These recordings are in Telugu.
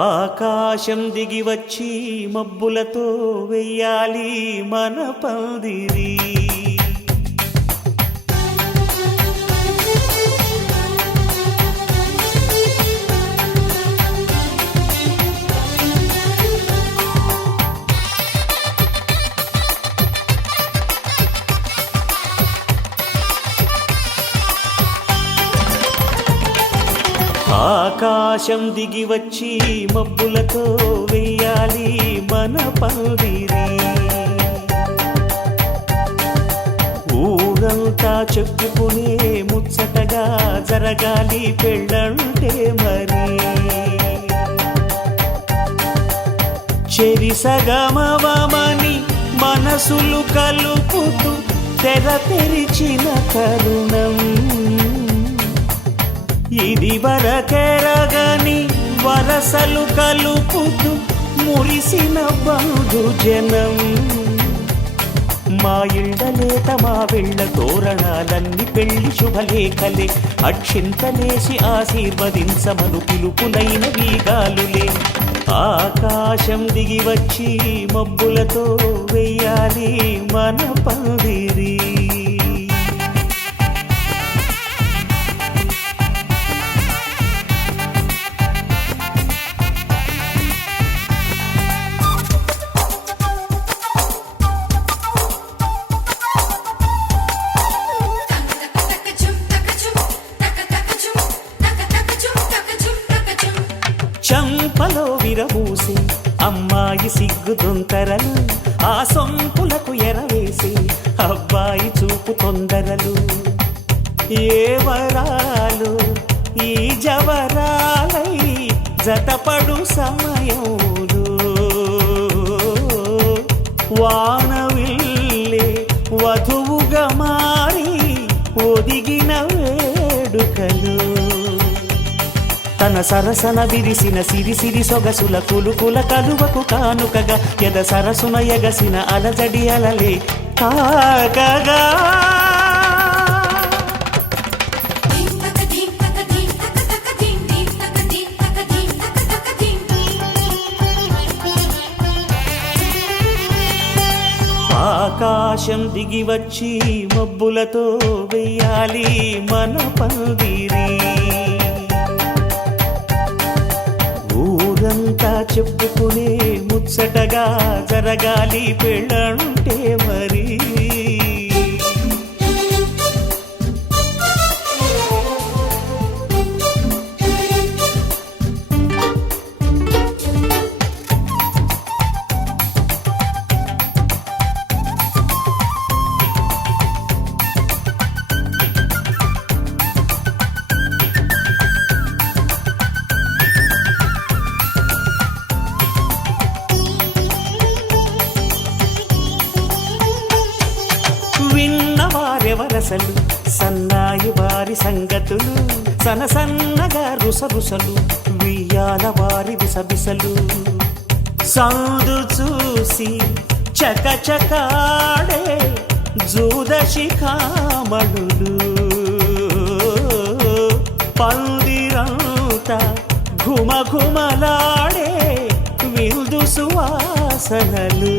ఆకాశం దిగి వచ్చి మబ్బులతో వెయ్యాలి మన పందిరి. ఆకాశం దిగి వచ్చి మబ్బులతో వెయ్యాలి మన పందిరి. ఊరంతా చెప్పుకునే ముచ్చటగా జరగాలి పెళ్ళంటే మరి. చెరిసగమవమని మనసులు కలుపుతూ తెర తెరిచిన తరుణం ఇది వరకెరగని వరసలు కలుపుతూ మురిసిన బంధుజనం. మా ఇళ్ళలేత మా వెళ్ళ తోరణాలన్నీ పెళ్లి శుభలేఖలే. అక్షింతలేసి ఆశీర్వదించమను పిలుపులైన వీగాలులే. ఆకాశం దిగి వచ్చి మబ్బులతో వెయ్యాలి మన పందిరి. చంపలో విరబూసి అమ్మాయి సిగ్గు దొంతరలు. ఆ సొంపులకు ఎరవేసి అబ్బాయి చూపు తొందరలు. ఏ వరాలు ఈ జవరాలై జతపడు సమయంలో వానవిల్లే వధువుగా మారి ఒదిగిన వేడుకలు. తన సరసన విరిసిన సిరిసిరి సొగసుల కులుకుల కలువకు కానుకగా ఎద సరసున ఎగసిన అలజడి అలలే తాకగా. ఆకాశం దిగి వచ్చి మబ్బులతో వెయ్యాలి మన పందిరి. ఊరంతా చెప్పుకునే ముచ్చటగా జరగాలి పెళ్ళంటే మరి. సలసలు సన్నాయి వారి సంగతులు సనసన్నగా రుసరుసలు వియ్యాల వారి విసబిసలు సందు చూసి చకచకాడే జూదశిఖామణులు పందిరంతా ఘుమఘుమలాడే విందు సువాసనలు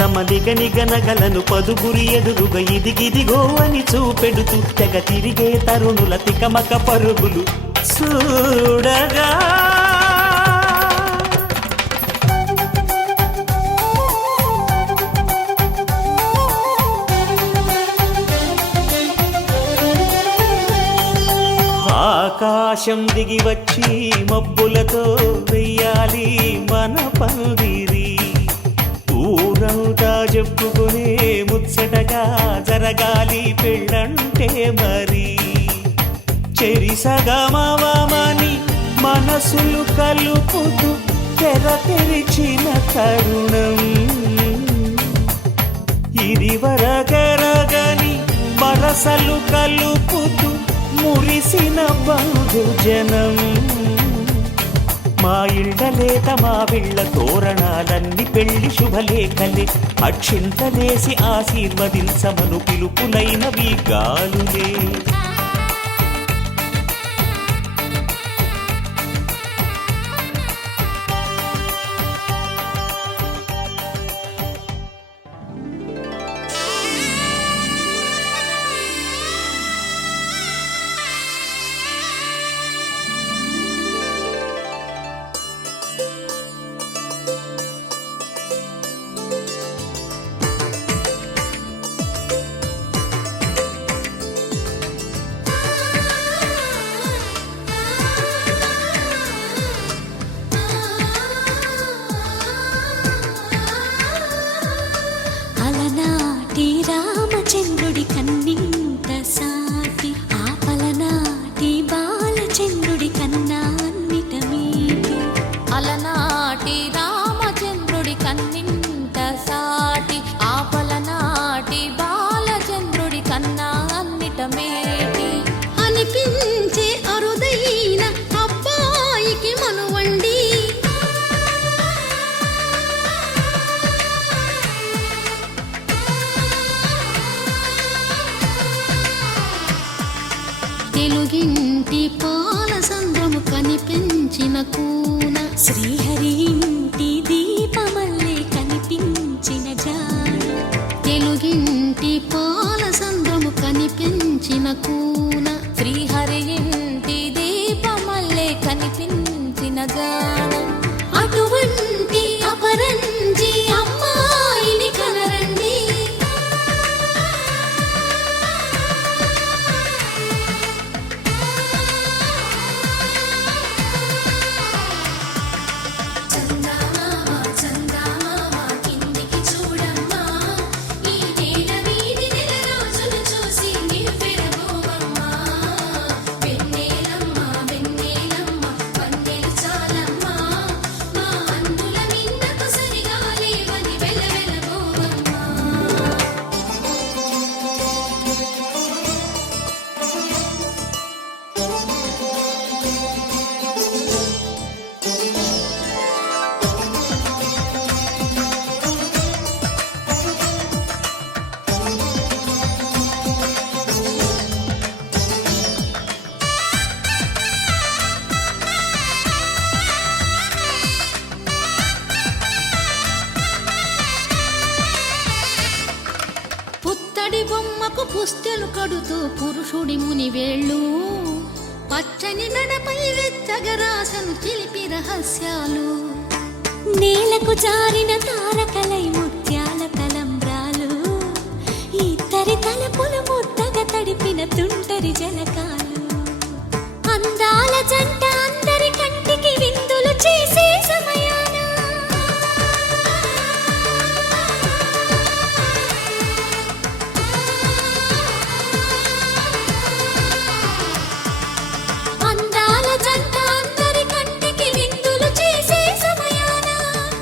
తమ నిగనిగనగలను పదుగురి ఎదురుగా ఇదిగిదిగో అని చూపెడుతూ తెగ తిరిగే తరుణుల తికమక పరుగులు చూడగా ఆకాశం దిగి వచ్చి మబ్బులతో వెయ్యాలి మన పందిరి ఊరంతా చెప్పుకునే ముచ్చటగా జరగాలి పెళ్ళంటే మరి చెరిసగమవమని మనసులు కలుపుతూ తెర తెరిచిన తరుణం ఇది వరగరగని వరసలు కలుపుతూ మురిసిన బంధుజనం మా ఇళ్ళలేత మా విళ్ళ తోరణాలన్నీ పెళ్లి శుభలేఖలే అక్షింతలేసి ఆశీర్వదించమను పిలుపులైనవి గాలులే రామచంద్రుడి కన్నింత సాటి ఆపలనాటి బాలచంద్రుడి కన్నా అన్నిట మీటి అలనాటి రామచంద్రుడి కన్నింత సాటి ఆపలనాటి బాలచంద్రుడి కన్నా అన్నిట మేటి అనిపించే అరుదైన అబ్బాయికి మనువండి తెలుగింటి పాలసంద్రము కనిపించిన కూన శ్రీహరి ఇంటి దీపమల్లే కనిపించిన జాన తెలుగింటి పాలసంద్రము కనిపించిన కూన శ్రీహరి ఇంటి దీపమల్లే కనిపించిన జాన అటువంటి అపరంజి అమ్మాయిని కనరండి బొమ్మకు పుస్తెలు కడుతూ పురుషుడి మునివేళ్ళు పచ్చని నడపై వెచ్చగరాసను చిలిపి రహస్యాలు నేలకు జారిన తారకలై ముత్యాల తలంబ్రాలు ఇద్దరి తలపులు ముద్దగా తడిపిన తుంటరి జలకాలు అందాల జంట అందరి కంటికి విందులు చేసే సమయాన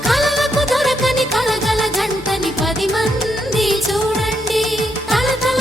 కలలకు దొరకని కలగల జంటని 10 మంది చూడండి తలతల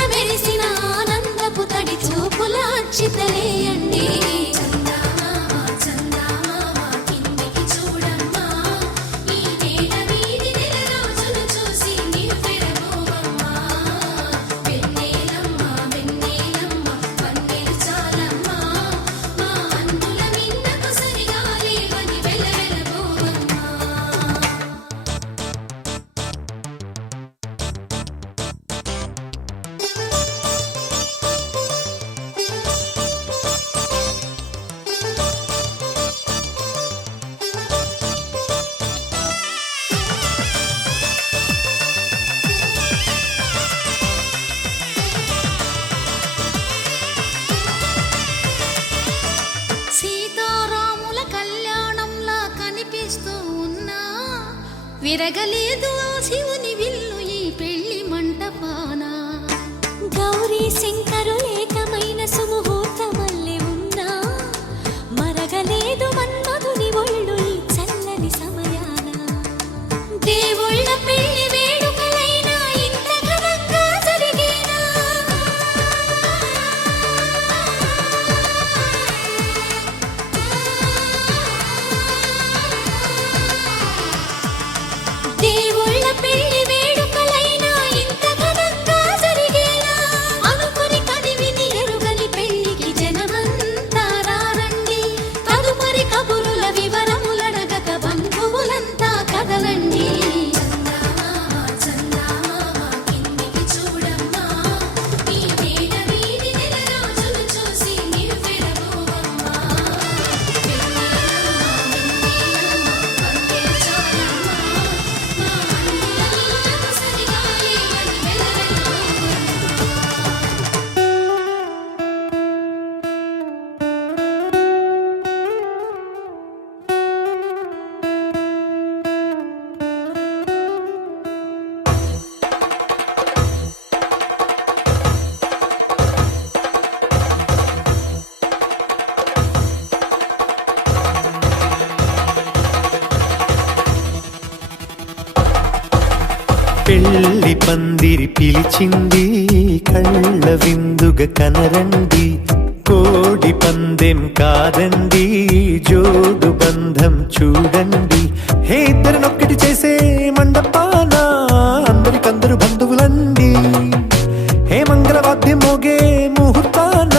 చూస్తూ ఉన్నా విరగలేదు ఆ శివుని విల్లు ఈ పెళ్లి మంటపాన. గౌరీ శంకరు ఏకమైన సుముహూర్తమల్లె ఉన్నా మరగలేదు మన్మధుని ఒళ్ళు ఈ చల్లని సమయాన. దేవుళ్ళ పెళ్లి వేడుకలైనా ఇంత ఘనంగా జరిగేనా? దేవుళ్ళ పెళ్లి వేడుకలైనా ఇంత ఘనంగా జరిగేనా? అనుకుని కదివిని ఎరుగని పెళ్లికి జనమంతా రారండి. తదుపరి కబురుల వివరములడగక బంధువులంతా కదలండి. కిందికి చూడమ్మా, ఈ వేడ వీడి నెలరాజులు చూసి నివ్వెరపోవమ్మా. పెళ్లి పందిరి పిలిచింది, కళ్ళ విందుగా కనరండి. కోడి పందెం కాదండి, జోడు బంధం చూడండి. హే ఇద్దరినొక్కటి చేసే మండపాన అందరికందరు బంధువులండి. హే మంగళవాద్యం మోగే ముహూర్తాన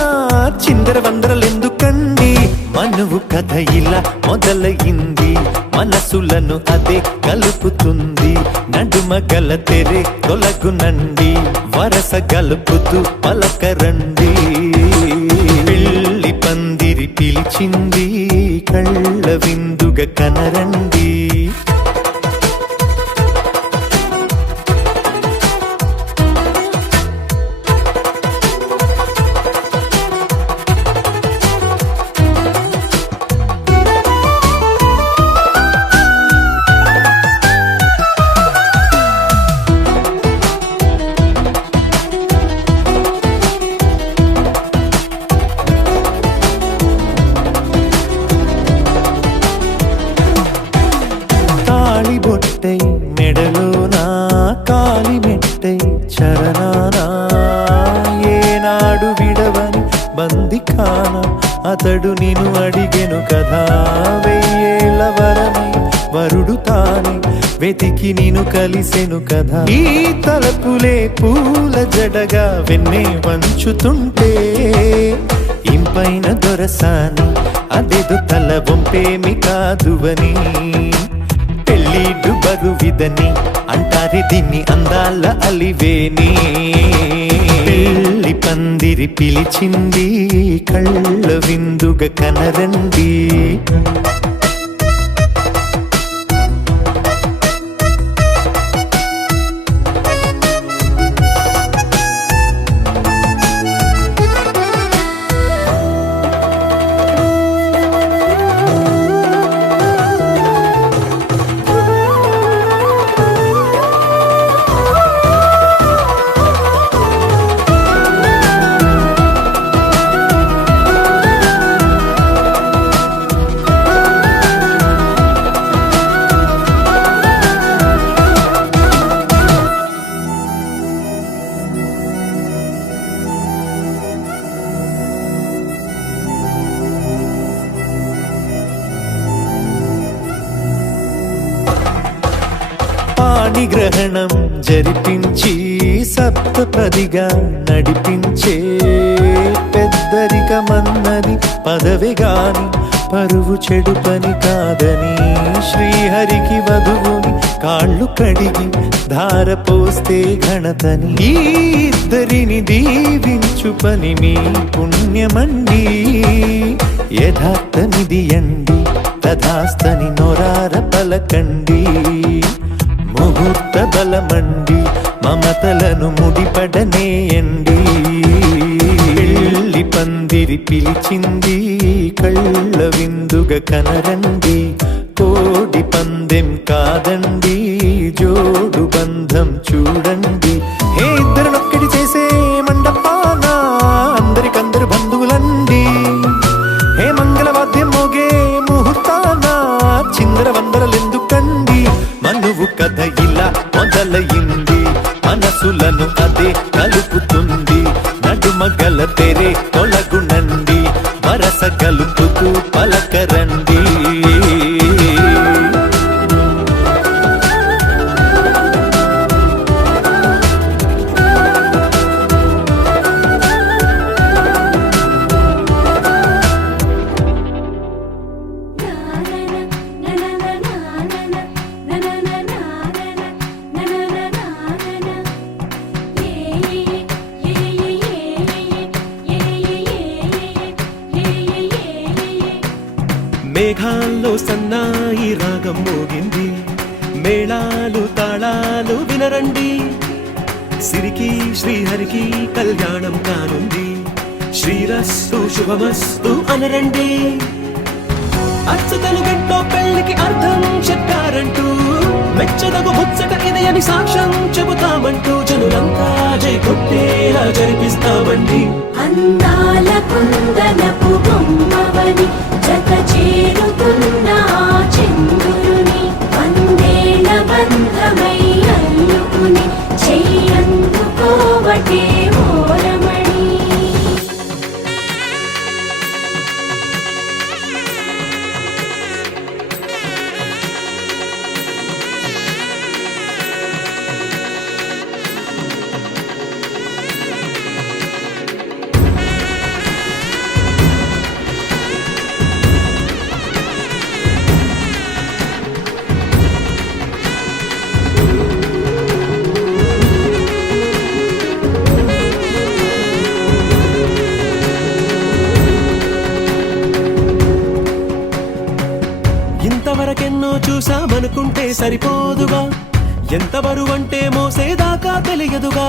చిందర వందరలెందుకండి? మనువు కథ ఇలా మొదలయింది, మనసులను అదే కలుపుతుంది. నడుమ గల తెరే తొలగునండి, వరస గలుపుతూ పలకరండి. పెళ్లి పందిరి పిలిచింది, కళ్ళ విందుగా కనరండి. బొట్టై మెడలోనా కాలి మెట్టై చరణానా ఏనాడు విడవని బందికాన అతడు నిన్ను అడిగెను కదా. వెయ్యేళ్ళ వరమై వరుడు తానే వెతికి నిన్ను కలిసెను కదా. ఈ తలపులే పూల జడగా వెన్నే వంచుతుంటే ఇంపైన దొరసాని అదేదో తల వంపేమి కాదువని. పెళ్ళిడు బరువిదని అంటారే దీన్ని అందాల అలివేని. పెళ్లి పందిరి పిలిచింది, కళ్ళ విందుగా కనరండి. పాణిగ్రహణం జరిపించి సప్తపదిగా నడిపించే పెద్దరికమన్నది పదవి గాని పరువు చెడు పని కాదని. శ్రీహరికి వధువుని కాళ్ళు కడిగి ధార పోస్తే ఘనతని. ఈ ఇద్దరిని దీవించు పని మీ పుణ్యమండి. యథార్థమిది అండి తథాస్తని నొరార పలకండి. ముహూర్త బలమండి మమతలను ముడిపడనేయండి. పెళ్లి పందిరి పిలిచింది, కళ్ళ విందుగా కనరండి. కోడి కలుపుతూ పలకరండి. మేఘాల్లో సన్నాయి రాగం మోగింది, మేళాలు తాళాలు వినరండి. సిరికి శ్రీహరికి కళ్యాణం కానుంది, శ్రీరస్తు శుభమస్తు అనరండి. అచ్చతలు గంటో పెళ్లికి అర్థం చెప్పారంటూ, మెచ్చదగు ముచ్చట ఇది అని సాక్ష్యం చెబుతామంటూ, జనులంతా జై కొట్టేలా జరిపిస్తామండి. అందాల కుందనపు బొమ్మవని జత చేరుతున్న ఆ చంద్రుని, వందేల బంధమై అల్లుకుని చెయ్యందుకోవటే ఓరమణి. ఇంతవరకెన్నో చూసామనుకుంటే సరిపోదుగా, ఎంత బరువంటే మోసేదాకా తెలియదుగా.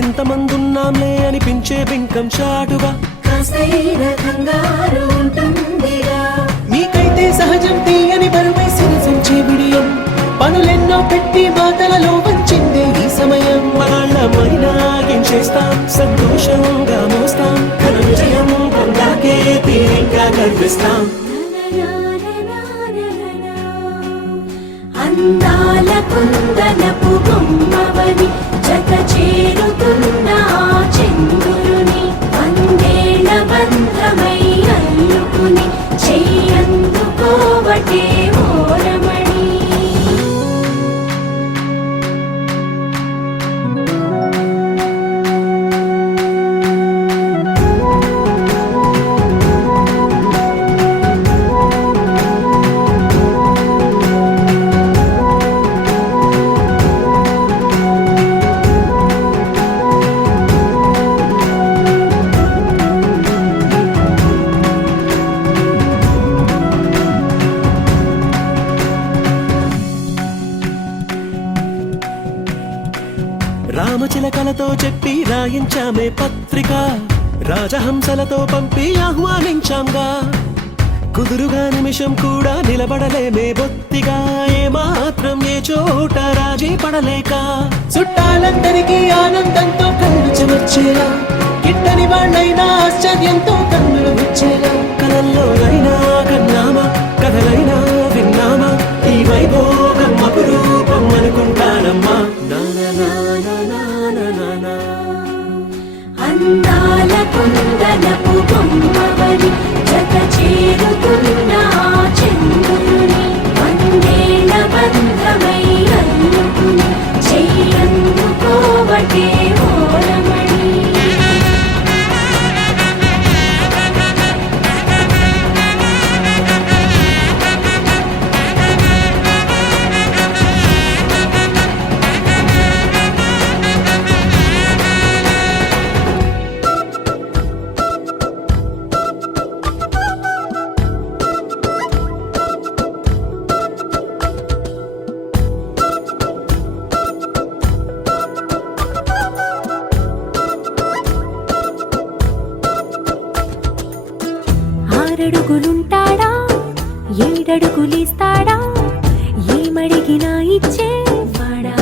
ఇంతమందున్నాంలే అనిపించే బింకం చాటుగా, కాస్తైన కంగారు ఉంటుందిగా. మీకైతే సహజం తీయని బరువే సిరసించే బిడియం, పనులెన్నో పెట్టి మాటలలో వంచిందే ఈ సమయం. మనాళ్ళమైనా గించేస్తాం, సంతోషంగా మోస్తాం, ఘన విజయం పొందాకే తీరిగ్గా కనిపిస్తాం. అందాల కుందనపు బొమ్మవని జత చేరుతున్న ఆ చంద్రుని, వందేల బంధమై అల్లుకుని చెయ్యందుకోవటే ఓరమణి. రామచిలకలతో చెప్పి రాయించామే పత్రిక, రాజహంసలతో పంపి ఆహ్వానించాంగా. కుదురుగా నిమిషం కూడా నిలబడలేమే బొత్తిగా, ఏ మాత్రం ఏ చోట రాజీ పడలేక. చుట్టాలందరికీ ఆనందంతో కళ్ళు చెమర్చేలా, గిట్టని వాళ్ళైనా ఆశ్చర్యంతో కన్నులు వచ్చేలా. కలల్లోనైనా కన్నామా, కథలైనా విన్నామా, ఈ వైభోగం అపురూపం అనుకుంటానమ్మా. అందాల కుందనపు బొమ్మవని జత చేరుతున్న ఆ చంద్రుని, వందేల బంధమై అల్లుకుని చెయ్యందుకోవటే ఓరమణి. ఆరడుగులుంటాడా, ఏడడుగులిస్తాడా, ఏమడిగినా ఇచ్చేవాడా.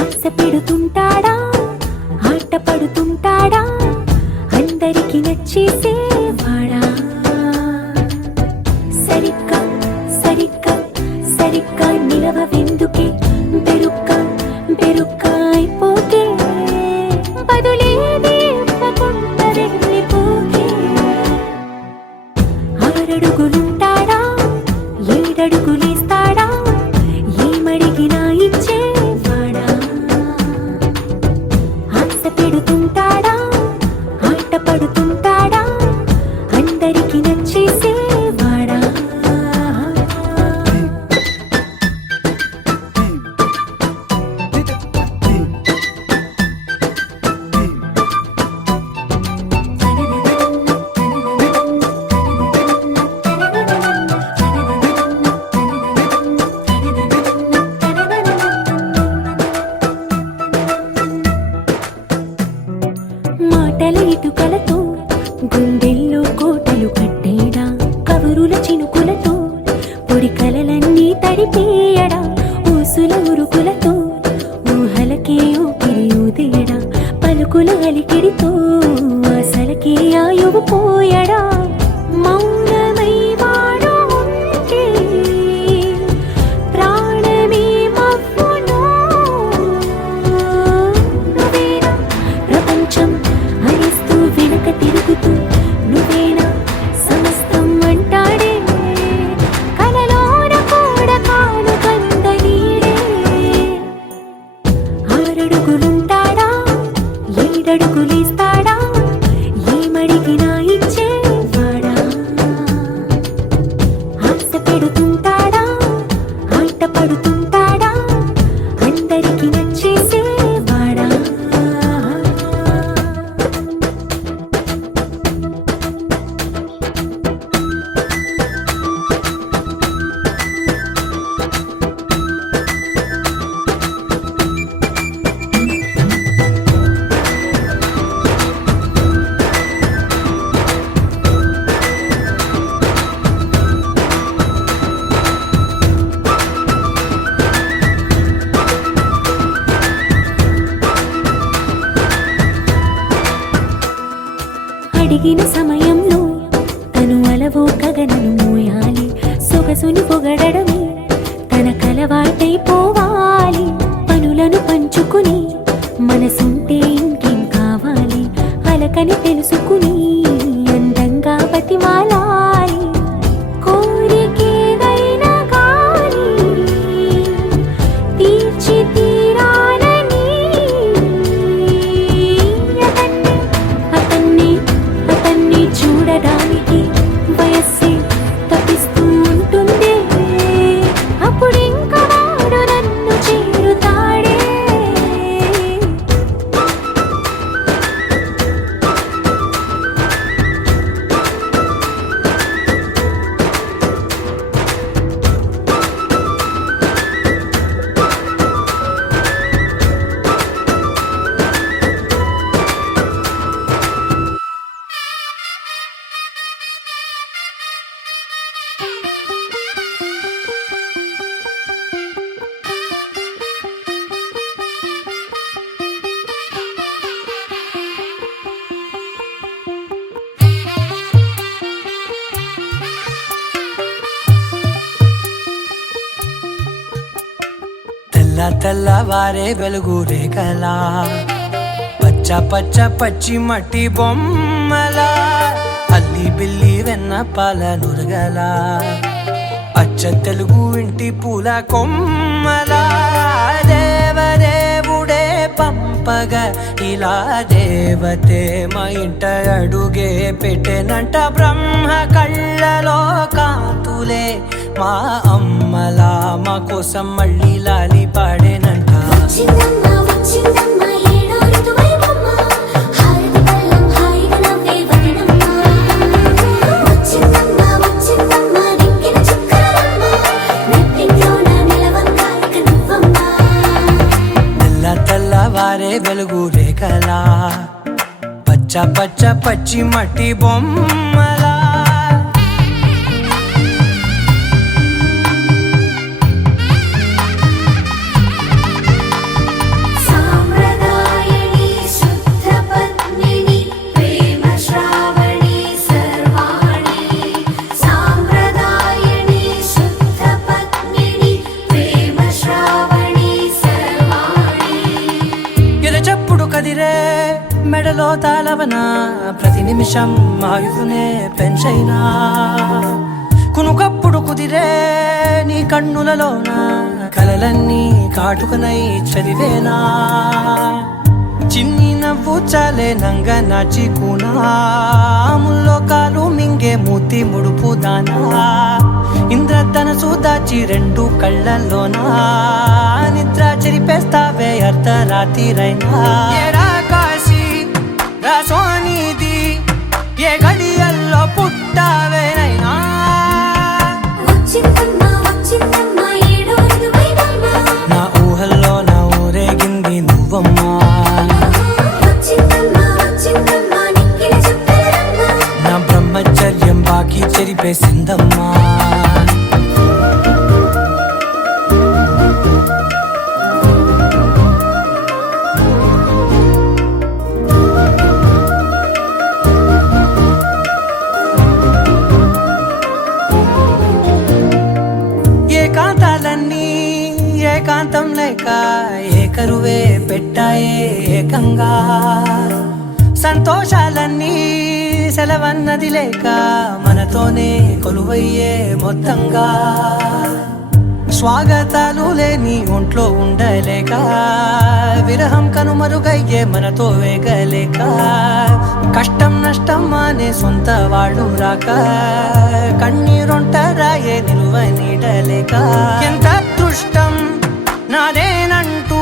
ఆశ పెడుతుంటాడా, ఆట పడుతుంటాడా, అందరికి నచ్చేసేవాడా. సరిగ్గా సరిగ్గా సరిగ్గా నిలవెందుకే, బెరుక్క బెరుక్క అయిపోకే, బదులేది ఇవ్వకుండా వెళ్ళిపోకే. 6 అడుగులుంటాడా 7 అడుగులేస్తాడా ఏమడిగినా ఇచ్చేవాడా ఆశ పెడుతుంటాడా ఆట పడుతుంటాడా అందరికి నచ్చేసేవాడా మాటల ఇటుకలతో గుండెల్లో కోటలు కట్టేడా కబురుల చినుకులతో పొడి కలలన్నీ తడిపేయడా ఊసుల ఉరుకులతో ఊహలకే ఊపిరి ఊదేయడా పలుకుల అలికిడితో అసలకే ఆయువు పోయడా మౌనమై వాడు ఉంటే ప్రాణమే మవ్వును నువ్వేనా ప్రపంచం అరిస్తూ వెనక తిరుగుతూ నువ్వేనా సమస్తం అంటాడే కలలోన కూడా కాను కంద నీడే 6 అడుగులుంటాడా 7 అడుగులేస్తాడా ఏమడిగినా ఇచ్చేవాడా ఆశ పెడుతుంటాడా ఆట పడుతుంటాడా అందరికి నచ్చేసేవాడా అడిగిన సమయంలో తను అలవో గగనను మోయాలి సొగసుని పొగడమే తనకలవాటైపోవాలి పనులను పంచుకుని మనసుంటే ఇంకేం కావాలి అలకని తెలుసుకుని అందంగా బతిమాలాలి కోరికేదైనా కానీ తీర్చి తీరాలని అతన్ని చూడడానికి వయస్సే తప్పిస్తూ ఉంటుంది అప్పుడింక వాడు నన్ను చేరుతాడే తెల్లవారే వెలుగు రేఖలా పచ్చ పచ్చ పచ్చి మట్టి బొమ్మలా అల్లి బిల్లి వెన్న పాల నురగలా అచ్చ తెలుగు ఇంటి పూల కొమ్మలా దేవదేవుడే పంపగా ఇలా దేవతే మా ఇంట అడుగే పెట్టెనంట బ్రహ్మ కళ్ళలో కాంతులే మా అమ్మలా మా కోసం మళ్ళీ లాలి పాడేనంట వచ్చిందమ్మ వచ్చిందమ్మ ఏడో ఋతువైవమ్మ హారతి పళ్ళం హాయిగా నవ్వే వదనమ్మ వచ్చిందమ్మ వచ్చిందమ్మ దిక్కిన చుక్కలమ్మ నెట్టింట్లోన నిలవంగా ఇక నువ్వమ్మ తెల్లవారే వెలుగు రేఖలా పచ్చ పచ్చ పచ్చి మట్టి బొమ్మలా సాంప్రదాయని శుద్ధ పద్మిని ప్రేమ శ్రావణి సర్వాణి సాంప్రదాయని శుద్ధ పద్మిని ప్రేమ శ్రావణి సర్వాణి ఎద చప్పుడు కదిరే మెడలో తాళవన ప్రతి నిమిషం ఆయువునే పెంచైనా కునుకప్పుడు కుదిరే నీ కన్నులలోన కలలన్నీ కాటుకనై చదివేనా చిన్ని నవ్వు చాలే నంగ నాచి కూనాముల్లో కాలు మింగే మూతి ముడుపు దానా ఇంద్రధనసు దాచి రెండు కళ్ళల్లోనా నిద్ర చెరిపేస్తావే అర్ధరాత్రిరైనా ఏరా కాశీ రా సోనిది ఏ గడియల్లో పుట్టావేనైనా వచ్చిందమ్మా ఏడో ఋతువైవమ్మ నా ఊహల్లో నా ఊరేగింది నువ్వమ్మా వచ్చిందమ్మా నిక్కిన చుక్కలమ్మ నా బ్రహ్మచర్యం బాకీ చెరిపేసిందమ్మా ఏకాంతాలన్నీ ఏకాంతం లేక ఏకరువే పెట్టాయే ఏకంగా సంతోషాలన్నీ సెలవన్నది లేక మనతోనే కొలువయ్యే మొత్తంగా స్వాగతాలు లేని ఒంట్లో ఉండలేక విరహం కనుమరుగయ్యే మనతో వేగలేక కష్టం నష్టం అనే సొంత వాళ్ళు రాక కన్నీరొంటరాయే నిలువ నీడలేక ఎంత అదృష్టం నాదేనంటూ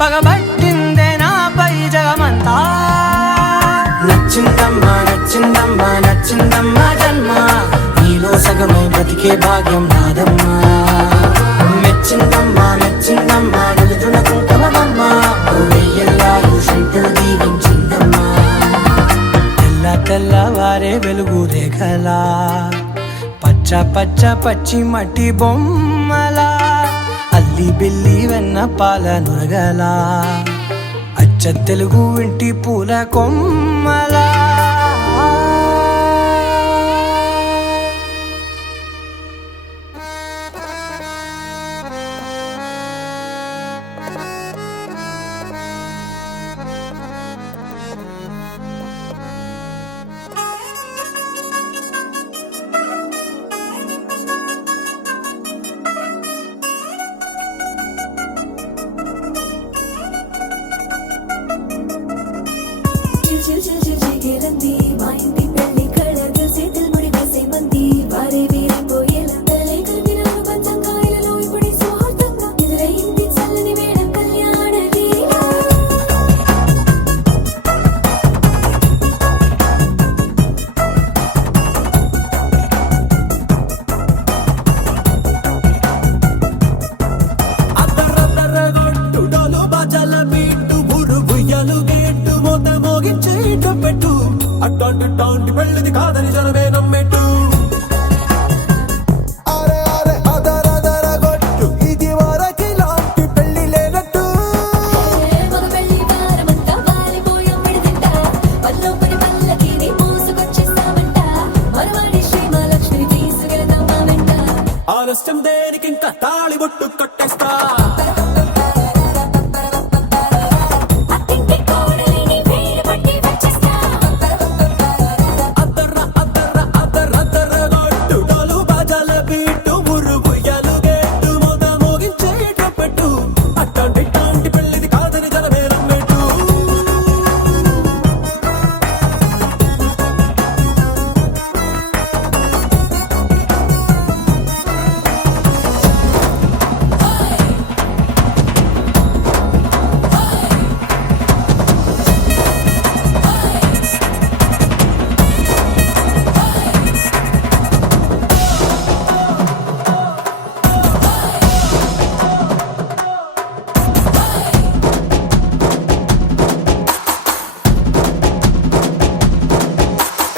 పగబట్టిందే నాపై జగమంతా నచ్చిందమ్మా నచ్చిందమ్మా నచ్చిందమ్మా జన్మ నీలో సగమై బ్రతికే భాగ్యం నాదమ్మా మెచ్చిందమ్మా మెచ్చిందమ్మా నిలుతున్న కుంకుమమ్మా వెయ్యల్లాలు శంకరు దీవించిందమ్మా తెల్ల తెల్లవారే వెలుగు రేఖలా పచ్చ పచ్చ పచ్చి మట్టి బొమ్మలా అల్లి బిల్లి వెన్న పాల నురగలా అచ్చ తెలుగు ఇంటి పూల కొమ్మలా చిల్చిల్చిల్చిల్చిగేలంది మా ఇంటి పెళ్లి కళ చేతులు ముడి వేసే మంది వారే వీరే పోయేలా తలే కలిపిన అనుబంధంగా ఇలలో ఇప్పుడు సువార్తంగా ఎదురైంది చల్లని వేళ కళ్యాణ లీల అద్దరద్దరగొట్టు డోలు బాజాల బీటు బురు బుయ్యలు గేట్టు మోత మోగించేట పెట్టు అట్టాంటి టాంటి పెళ్ళిది కాదని జనమే నమ్మెట్టు అరే అరే అదరదరగొట్టు ఇది వరకి లాంటి పెళ్లి లేనట్టు మగ పెళ్లి వారమంతా వాలిపోయాం విడిదింట పల్లోపడి పల్లకిని మోసుకొచ్చేస్తామంట మరవాడి శ్రీమహాలక్ష్మిని తీసుకెళదాం మా వెంట ఆలస్యం దేనికి ఇంకా తాళి బొట్టు కట్టేస్తా అత్తింటి కోడలిని వేలు పట్టి వచ్చేస్తా అద్దరద్దరగొట్టు డోలు బాజాల బీటు బురు బుయ్యలు గేట్టు మోత మోగించేట పెట్టు అట్టాంటి టాంటి పెళ్ళిది కాదని జనమే నమ్మెట్టు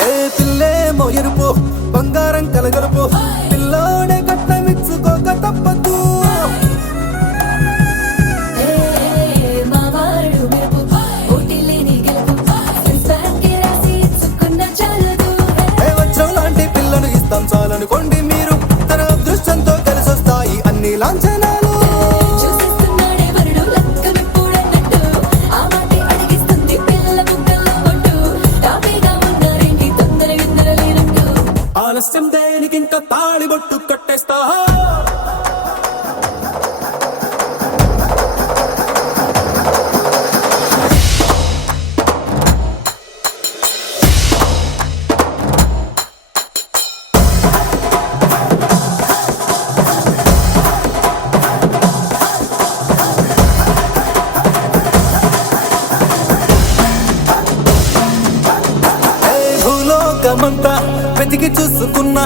ఏ పిల్లేమో ఎరుపు బంగారం కలగలుపు పిల్లోడే కట్టమిచ్చుకోక తప్పదు మా వాడు మెరుపు ఓటిలేని గెలుపు ఇన్స్టాగ్రామ్కి రాసి ఇచ్చుకున్న చాలదు ఏ వచ్చం లాంటి పిల్లను ఇస్తాం చాలనుకోండి మీరు తన అదృష్టంతో కలిసొస్తాయి అన్ని లాంఛనాలు చూసిస్తున్నాడే వరుడు లక్క విప్పుడన్నట్టు ఆ మాటే అడిగిస్తుంది పిల్ల బుగ్గ ఇంకా తాళిబొట్టు కట్టేస్తా భూలోకమంతా వెతికి చూసుకున్నా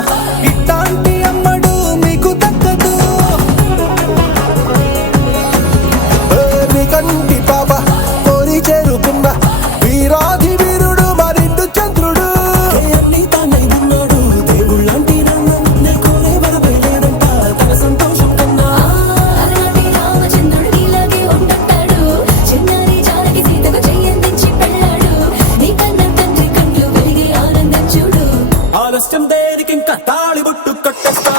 ఇట్లాంటి అమ్మడు మీకు దక్కదు నీ కంటి పాప కోరి చేరుకున్న వీరాధి వీరుడు మరిండు చంద్రుడు అన్ని తానై ఉన్నాడు దేవుళ్ళంటి నన్ను నే కోరే వరపై లేదంట తన సంతోషం కన్నా అలాంటి రామచంద్రుడు ఇలాగే ఉండంటాడు చిన్నారి జానకి సీతకు చెయ్యందించి పెళ్ళాడు నీ కన్న తండ్రి కండ్లు వెలిగి ఆనందం చూడు ఆలస్యం దేనికి ఇంకా తాళిబొట్టు కట్టేస్తా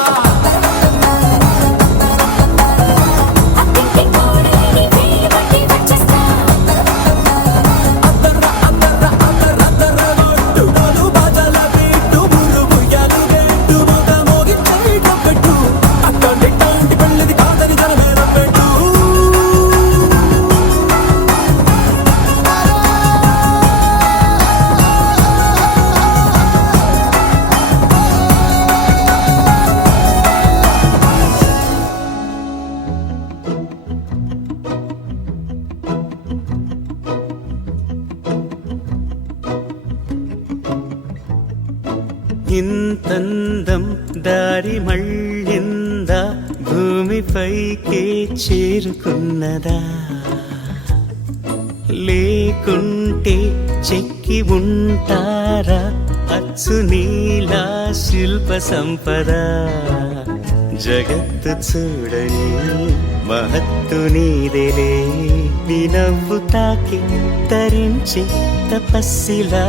అత్తింటి కోడలిని వేయి పట్టి వచ్చేస్తా అద్దర్ర అద్దర్ర అద్దర్ర అద్దర్ర గొట్టు డోలు బాజాల బీటు బుర్రు బుయ్యాలు గెట్టు మోత మోగించే కప్పెట్టు అట్లాంటి పెళ్ళిది కాదని జనమేర పెట్టు ఇంతందం దారి మళ్ళిందా భూమిపైకే చేరుకున్నదా లేకుంటే చెక్కి ఉంటారా అచ్చు నీలా శిల్ప సంపద జగత్తు చూడని మహత్తు నీదేలే నీ నవ్వు తాకి తరించే తపస్సిలా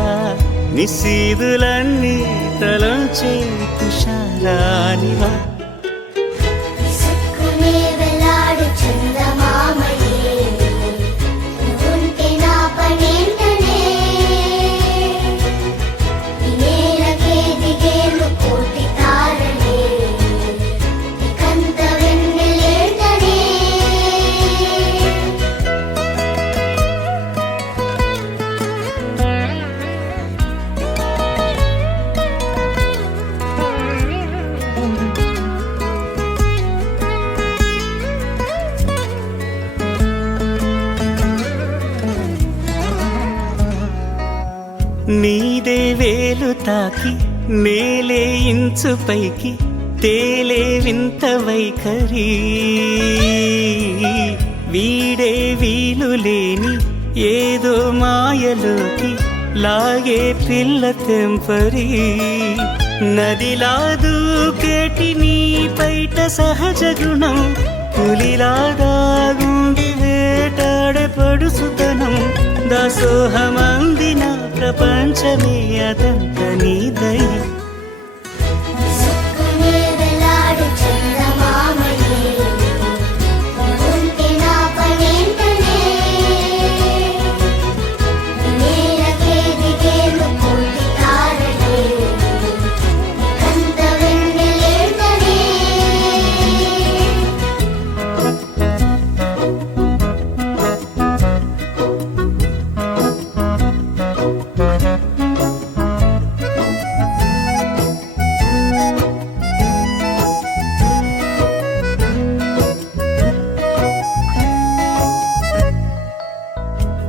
నిశీదులన్నీ తలంచే తుషారానివా విసుక్కునే వెలాడు చందమామయే నువ్వుంటే నా పనేంటనే ఈ నేలకే దిగేను కోటి తారలే ఇకంత వెన్నెలేంటనే నీదే వేలు తాకి నేలే ఇంచు పైకి తేలే వింత వైఖరి వీడే వీలు లేని ఏదో మాయలోకి లాగే పిల్ల తెంపరి నదిలా దూకేటి నీ పైట సహజ గుణం పులిలాగా గుండి వేటాడే పడుసుతనం దాసోహమందిన ప్రపంచమే అదంత నీదై విసుక్కునే వెలాడు చందమామయే నువ్వుంటే నా పనేంటనే ఈ నేలకే దిగేను కోటి తారలే ఇకంత వెన్నెలేంటనే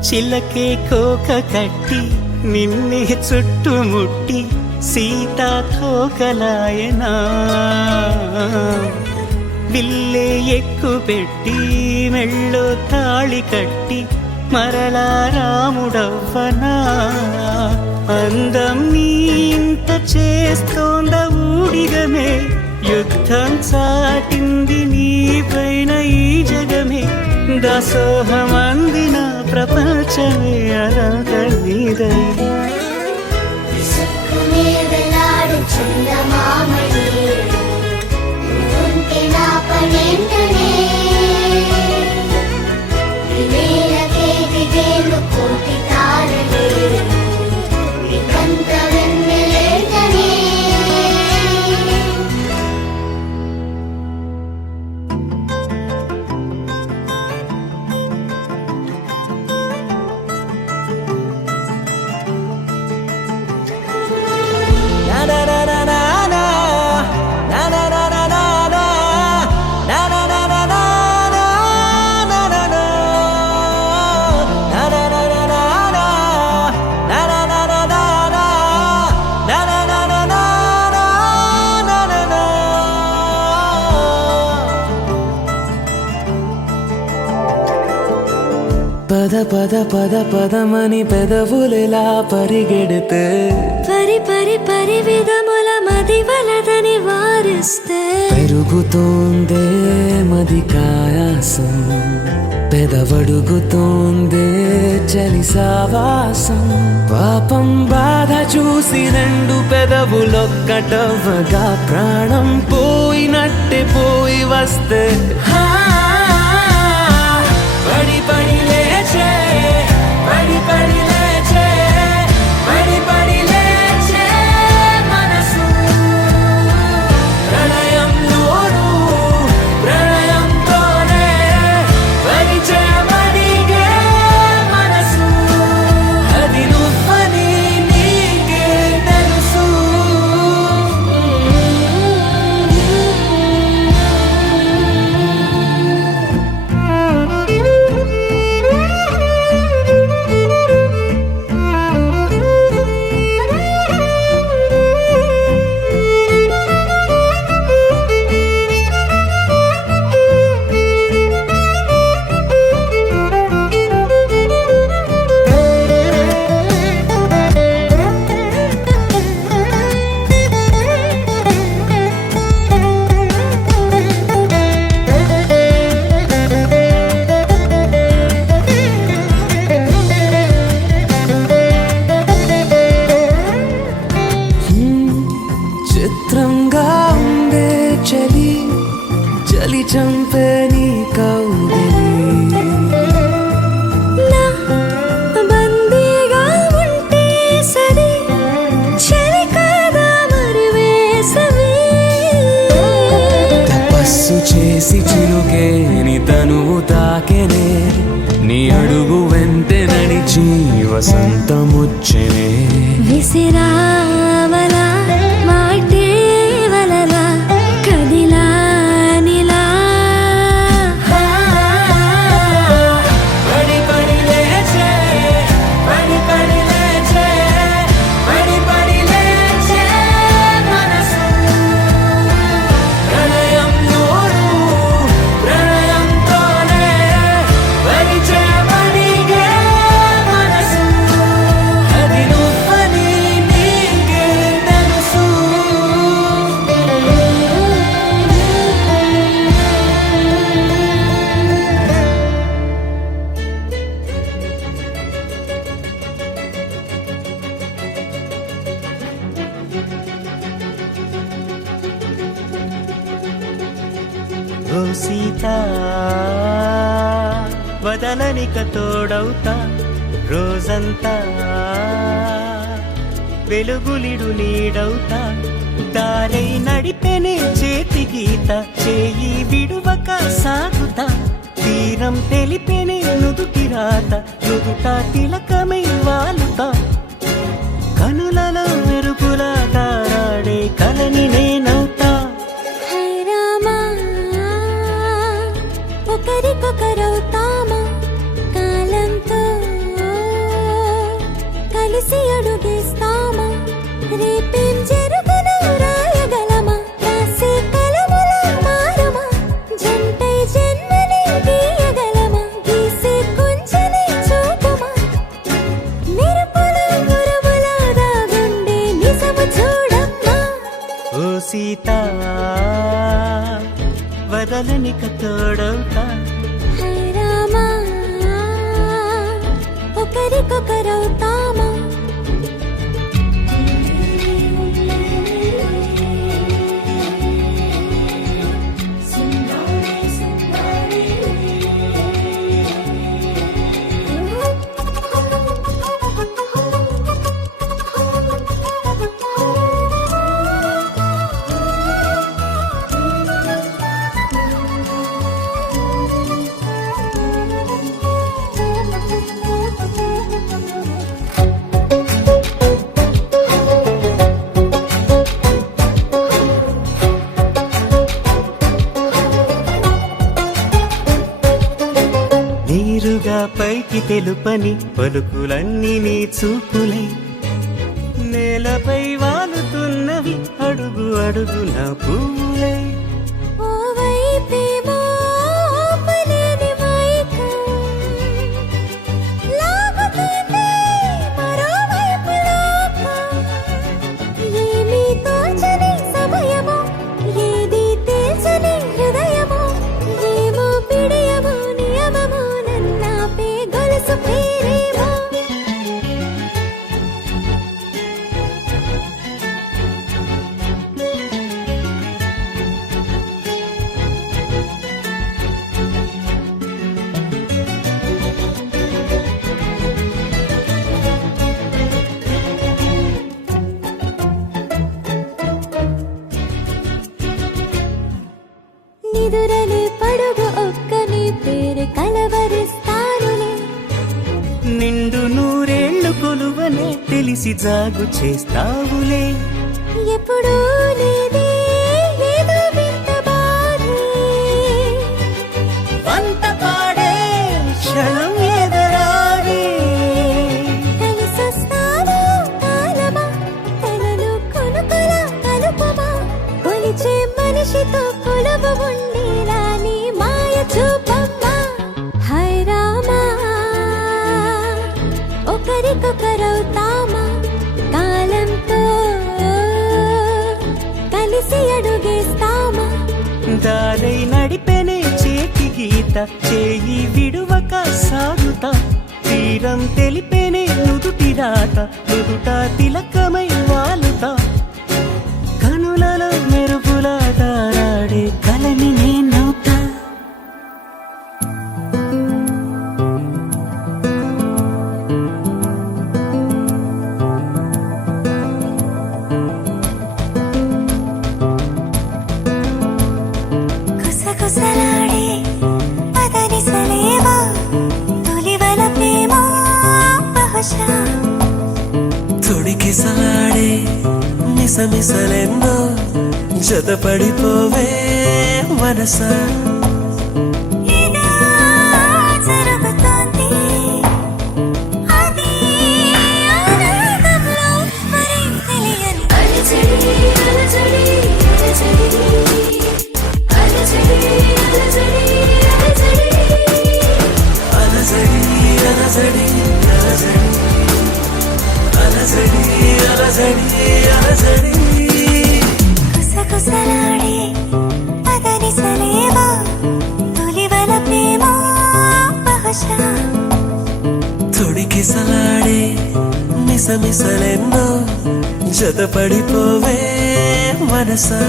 చిలకే కోక కట్టి నిన్నే చుట్టుముట్టి సీతా కోకలాయనా విల్లే ఎక్కు పెట్టి మెళ్ళో తాళి కట్టి మరలా రాముడవ్వనా అందం నీ ఇంత చేస్తోంద ఊడిగమే యుద్ధం చాటింది నీ పైన ఈ జగమే దాసోహమందిన ప్రపంచమే అనంత నీదై విసుక్కునే వెలాడు చందమామయే నువ్వుంటే నా పనేంటనే ఈ నేలకే దిగేను కోటి తారలే ఇకంత వెన్నెలేంటనే పద పద పద పదమని పెదవులెలా పరిగెడితే పరి పరి పరి విధముల మది వలదని వారిస్తే పెరుగుతోందే మది కాయాసం పెదవడుగుతోందే చలి సావాసం పాపం బాధ చూసి రెండు పెదవులొక్కటవ్వగా ప్రాణం పోయినట్టే పోయి వస్తే పడి పడి లేచే పడి పడి లేచే పడి పడి లేచే మనసు ప్రళయంలోను ప్రళయంతోనే పరిచయమడిగే మనసు అది నువ్వని నీకే తెలుసు చిత్రంగా ఉండే చలి చలి చంపే నీ కౌగిలి నా బందీగా ఉంటే సరి చలి కాదా మరి వేసవి తపస్సు చేసి చిలుకేని తనువు తాకెనే నీ అడుగు వెంటే నడిచి వసంతముచ్చెనే విసిరావలా మాటే వలలా కదిలా నిలా పడి పడి లేచే పడి పడి లేచే పడి పడి లేచే మనసు ప్రళయంలోను ప్రళయంతోనే పరిచయమడిగే మనసు అది నువ్వని నీకే తెలుసు ఓ సీత వదలనిక తోడవుతా రోజంతా వెలుగులిడు నీడవుతా దారై నడిపెనే చేతి గీత చేయి విడువక సాగుతా తీరం తెలిపెనే నుదుటి రాత నుదుట తిలకమై వాలుతా కనులలో మెరుపులా తారాడే కలని నేనవుతా హై రామా ఒకరికొకరవుతామా కాలంతో కలిసి అడుగేస్తామా రేపేం జరుగునో రాయగలమా రాసే కలములా మారమా జంటై జన్మని గీయగలమా గీసే కుంచెని చూపుమా మెరుపుల మురముల దాగుండే నిజము చూడమ్మా ఓ సీత వదలనిక తోడవుతా హై రామా ఒకరికొకరవుతామా నీరుగా పైకి తెలుపని పలుకులన్నీ నీ చూపులై నేలపై వాలుతున్నవి అడుగు అడుగున పువ్వులై ఓ వైపేమో ఆపలేని మైకం నిదురలే పడుగు ఒక్క నీ పేరు కలవరిస్తానులే. నిండు నూరేళ్లు కొలువనే తెలిసి జాగు చేస్తావులే. ఎప్పుడూ లేదే ఏదో వింత బాధే. వంత పాడే క్షణం ఎదరాడే. కలిసొస్తావా కాలమా కలలు కొనుకలా కలుపమా. కొలిచే మనిషితో కొలువు ఉండేలా నీ మాయ చూపమ్మా. హై రామా ఒకరికొకరవుతామా కాలంతో కలిసి అడుగేస్తామా. దారై నడిపెనే చేతి గీత చేయి విడువక సాగుతా. తీరం తెలిపెనే నుదుటి రాత నుదుట తిలకమై వాలుతా. కనులలో మెరుపులా తారాడే కలని నేనవుతా. కుసకుసలాడే పదనిసలేమో తొలివల ప్రేమ బహుశా. తొడికిసలాడే మిసమిసలెన్నో జతపడిపోవే మనసా. ఇలా జరుగుతోంది అది ఆనందంలో మరేం తెలియని అలజడి అలజడి అలజడి అలజడి అలజడి అలజడి అలజడి అలజడి అలజడి అలజడి అలజడి. కుసకుసలాడే పదనిసలేమో తొలివల ప్రేమ బహుశా. తొడికిసలాడే మిసమిసలెన్నో జతపడిపోవే మనసా.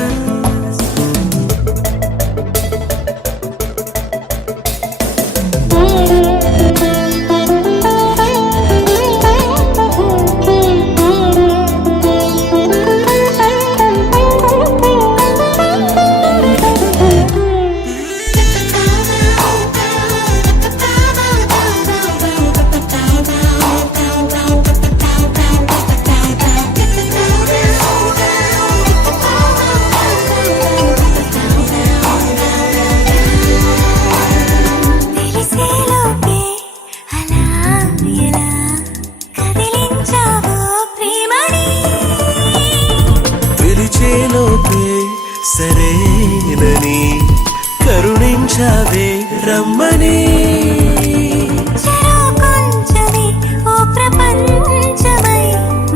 తెలిసేలోపే అలా ఎలా కదిలించావో ప్రేమని. పిలిచేలోపే సరేనని కరుణించావే రమ్మని. చెరో కొంచెమే ఓ ప్రపంచమై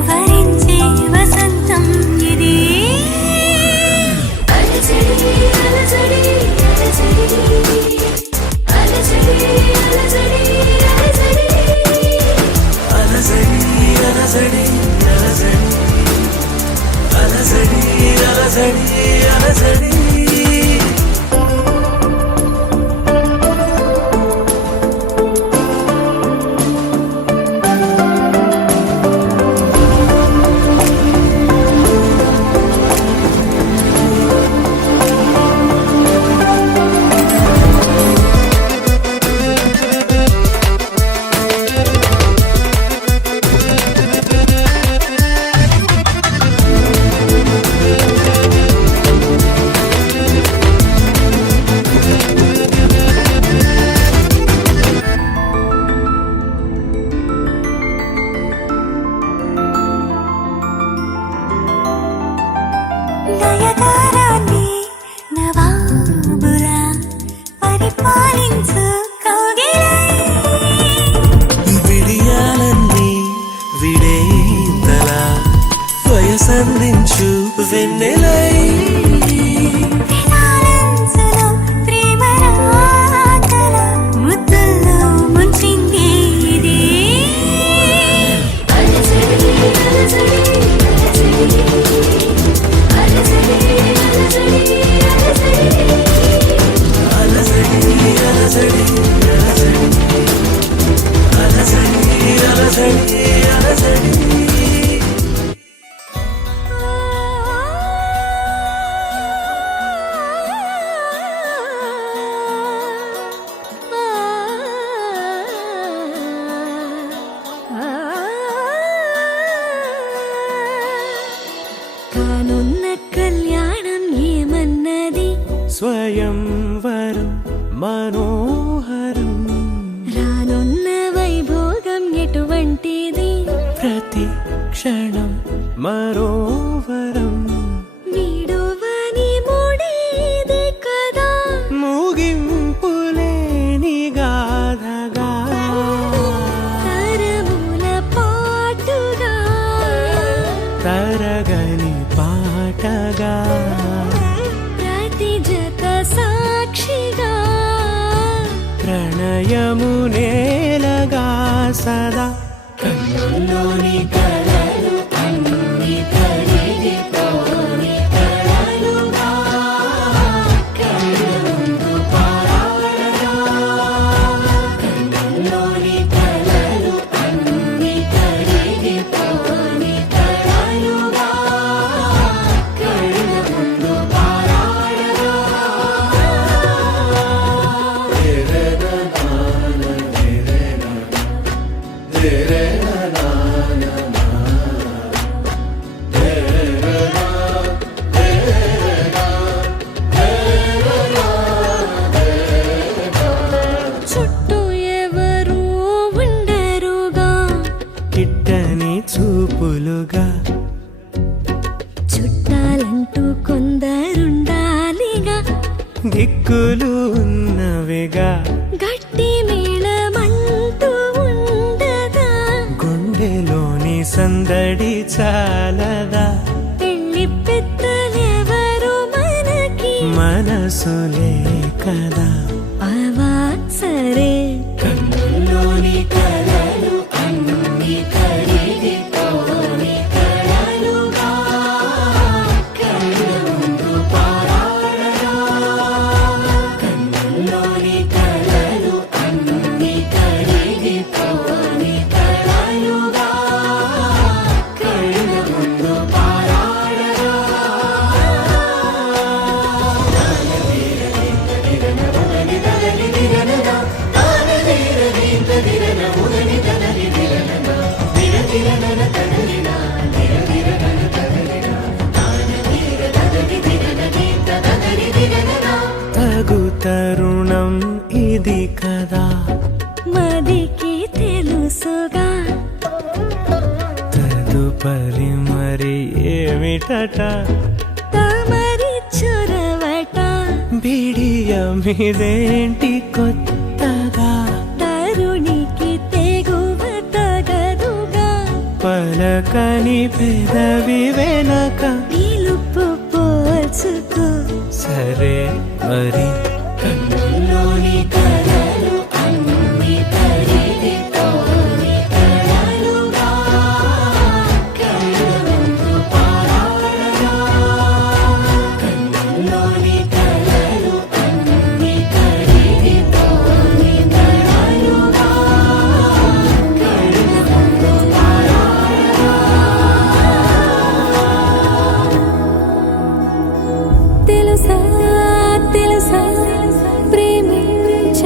వరించే వసంతం ఇది. అలజడి అలజడి అలజడి అలజడి అలజడి అలజడి అలజడి అలజడి అలజడి అలజడి అలజడి. నయగారాన్ని నవాబులా పరిపాలించు కౌగిలై. విడియాలన్నీ విడేంతలా వయసందించు వెన్నెలై. వినాలంచులో ప్రేమ రాతల ముద్దుల్లో ముంచింది ఇది. అలజడి అలజడి అలజడి అలజడి అలజడి అలజడి అలజడి. స్వయంవరం మనోహరం రానున్న వైభోగం ఎటువంటిది ప్రతి క్షణం మరోవరం వీడువని మూడేది కదా ముగింపులేని గాథగా తరముల పాటుగా తరగని పాటగా ప్రతి జత సాక్షిగా ప్రణయము నేలగా సదా కన్నుల్లోని కలలు అన్ని కరిగిపోని కలలుగా కళ్ళ ముందు పారాడగా కన్నుల్లోని కలలు అన్ని కరిగిపోని కలలుగా కళ్ళ ముందు పారాడగా చుట్టూ ఎవరు ఉండరుగా కిట్టని చూపులుగా చుట్టాలంటూ కొందరుండాలిగా దిక్కులు ఉన్నవిగా గట్టి మేళమంటూ ఉండగా గుండెలోని సందడి చాలదా పెళ్లి పెద్దలెవరు మనకి మనసులే కదా అవా సరే కన్నుల్లోని కలలు అన్ని కరిగిపోని కలలుగా కళ్ళ ముందు పారాడగా కన్నుల్లోని కలలు అన్ని కరిగిపోని కలలుగా కళ్ళ ముందు పారాడగా తగు తరుణం ఇది కదా మదికి తెలుసుగా తదుపరి మరి ఏమిటట తమరి చొరవట బిడియమిదేంటి కొత్తగా తరుణికి తెగువ తగదుగా పలకని పెదవి వెనక పిలుపు పోల్చుకో సరే మరి కన్నుల్లోని కలలు అన్ని కరిగిపోని కలలుగా కళ్ళ ముందు పారాడగా కన్నుల్లోని కలలు అన్ని కరిగిపోని కలలుగా కళ్ళ ముందు పారాడగా తెలుసా తెలుసా ప్రేమించ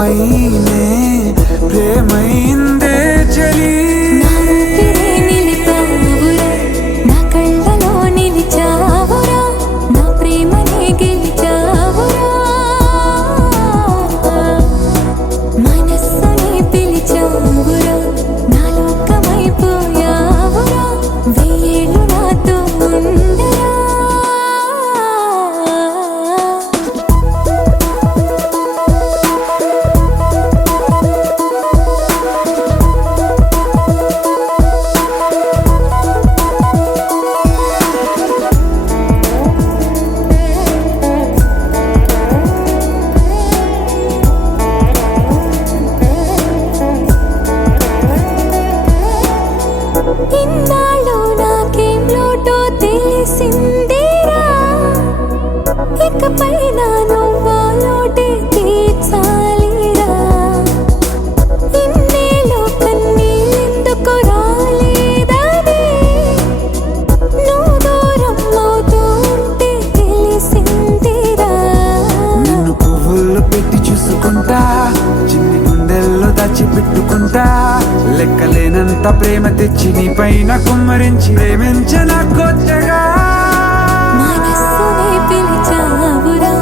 పైనే ప్రేమైందే చలి నా ఊపిరే నిలిపావురా, నా కళ్ళలో నిలిచావురా, నా ప్రేమనే గెలిచావురా, మనస్సుని పిలిచావురా, నా లోకమైపోయావురా, వెయ్యేళ్ళు నాతో ఉండరా. ఇన్నాళ్ళు నాకేం లోటో తెలిసిందేరా, ఇకపై నా నువ్వా లోటే తీర్చాలిరా. ఇన్నేళ్ళు కన్నీళ్ళెందుకు రాలేదని నువ్వు దూరం అవుతూ ఉంటే తెలిసిందిరా. నిన్ను పువ్వుల్లో పెట్టి చూసుకుంటా, చిన్ని గుండెల్లో దాచిపెట్టుకుంటా, లెక్కలేనంత ప్రేమ తెచ్చి నీ పైన కుమ్మరించి ప్రేమించిన కొత్తగా మనస్సునే పిలిచావురా,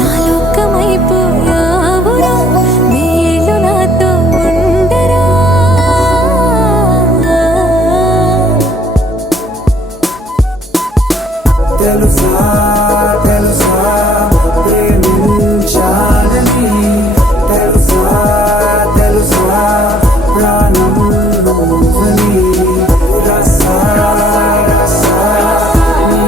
నా లోకమైపోయావురా, వేళ్ళు నాతో ఉండరా. తెలుసా తెలుసా ప్రేమించాలని, తెలుసా తెలుసా ప్రాణం నువ్వని, రసా రసా నీ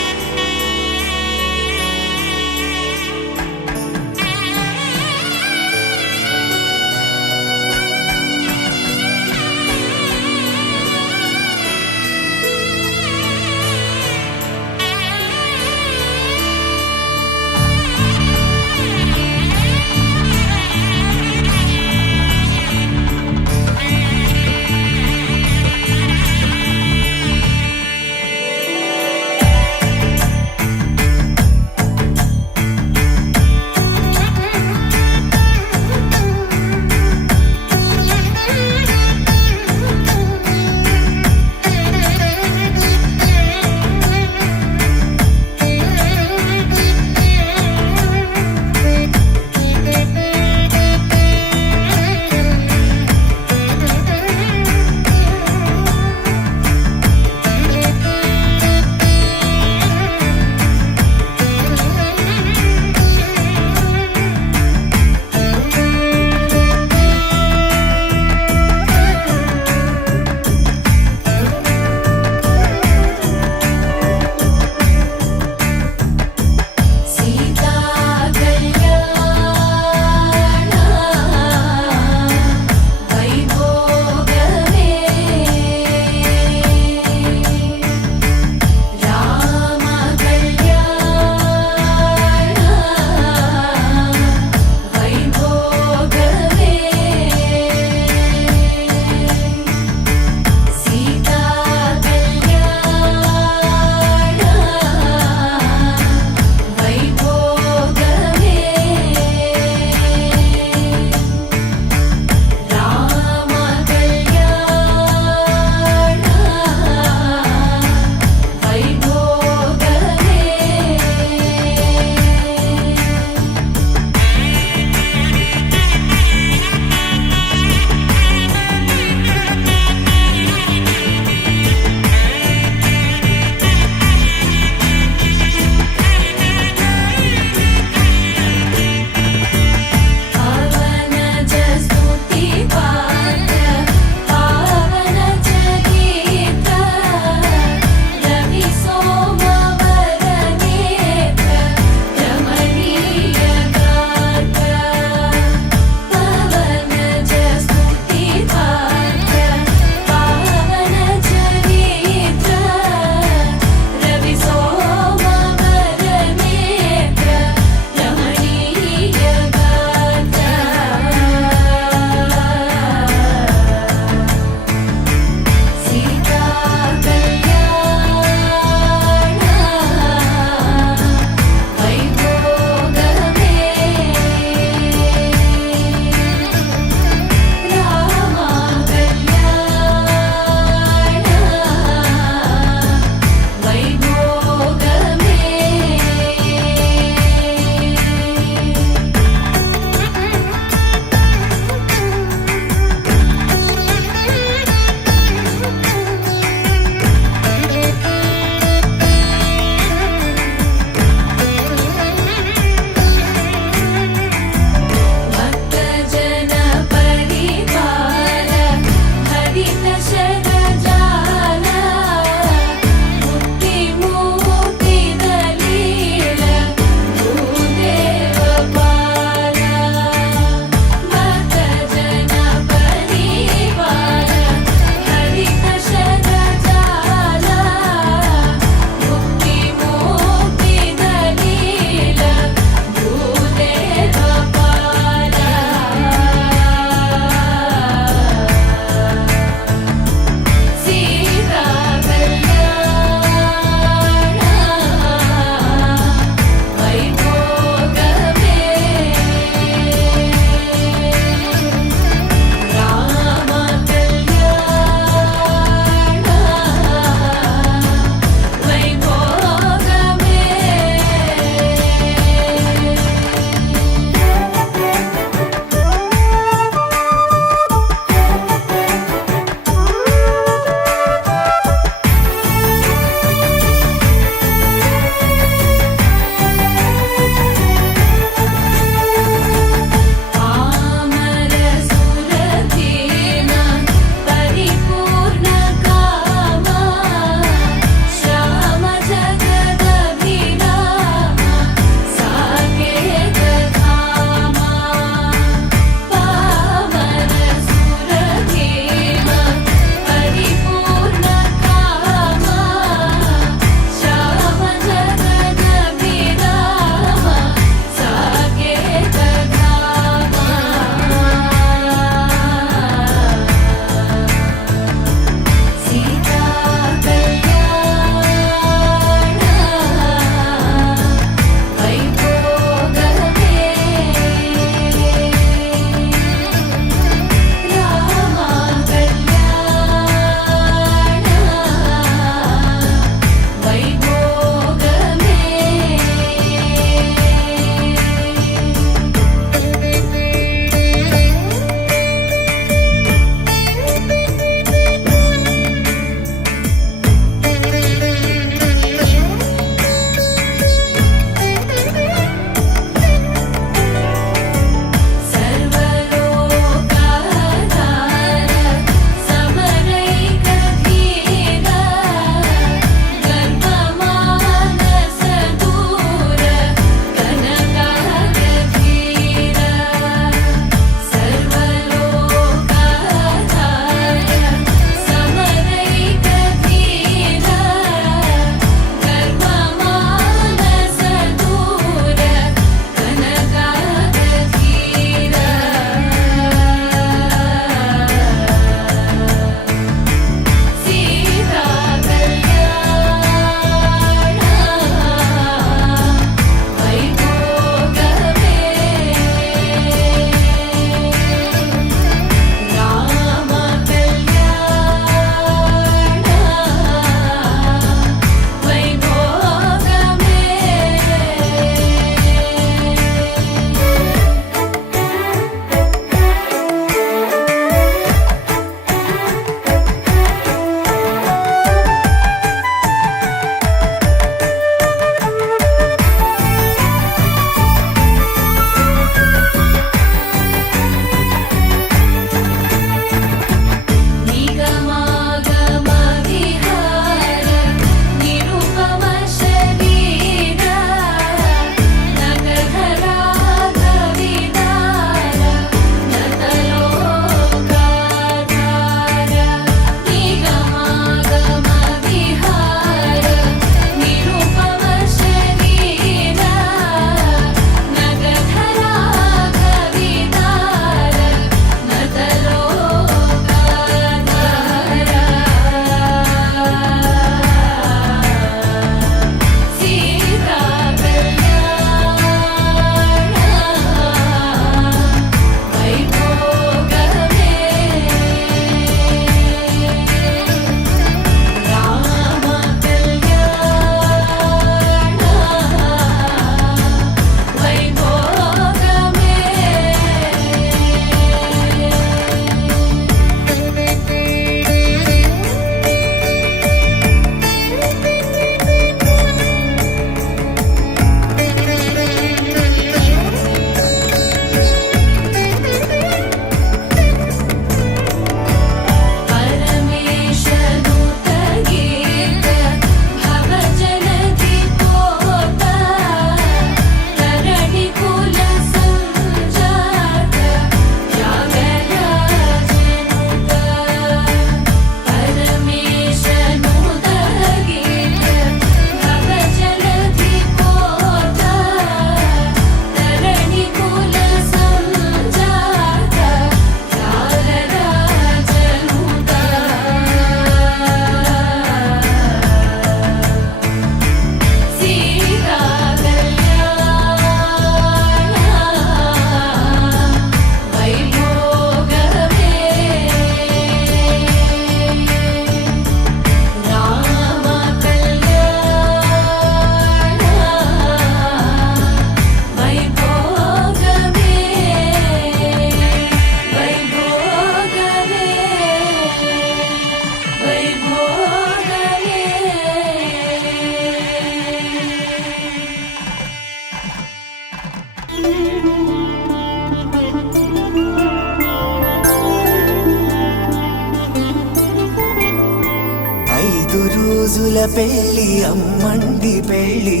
రోజుల పెళ్ళి అమ్మంటి పెళ్ళి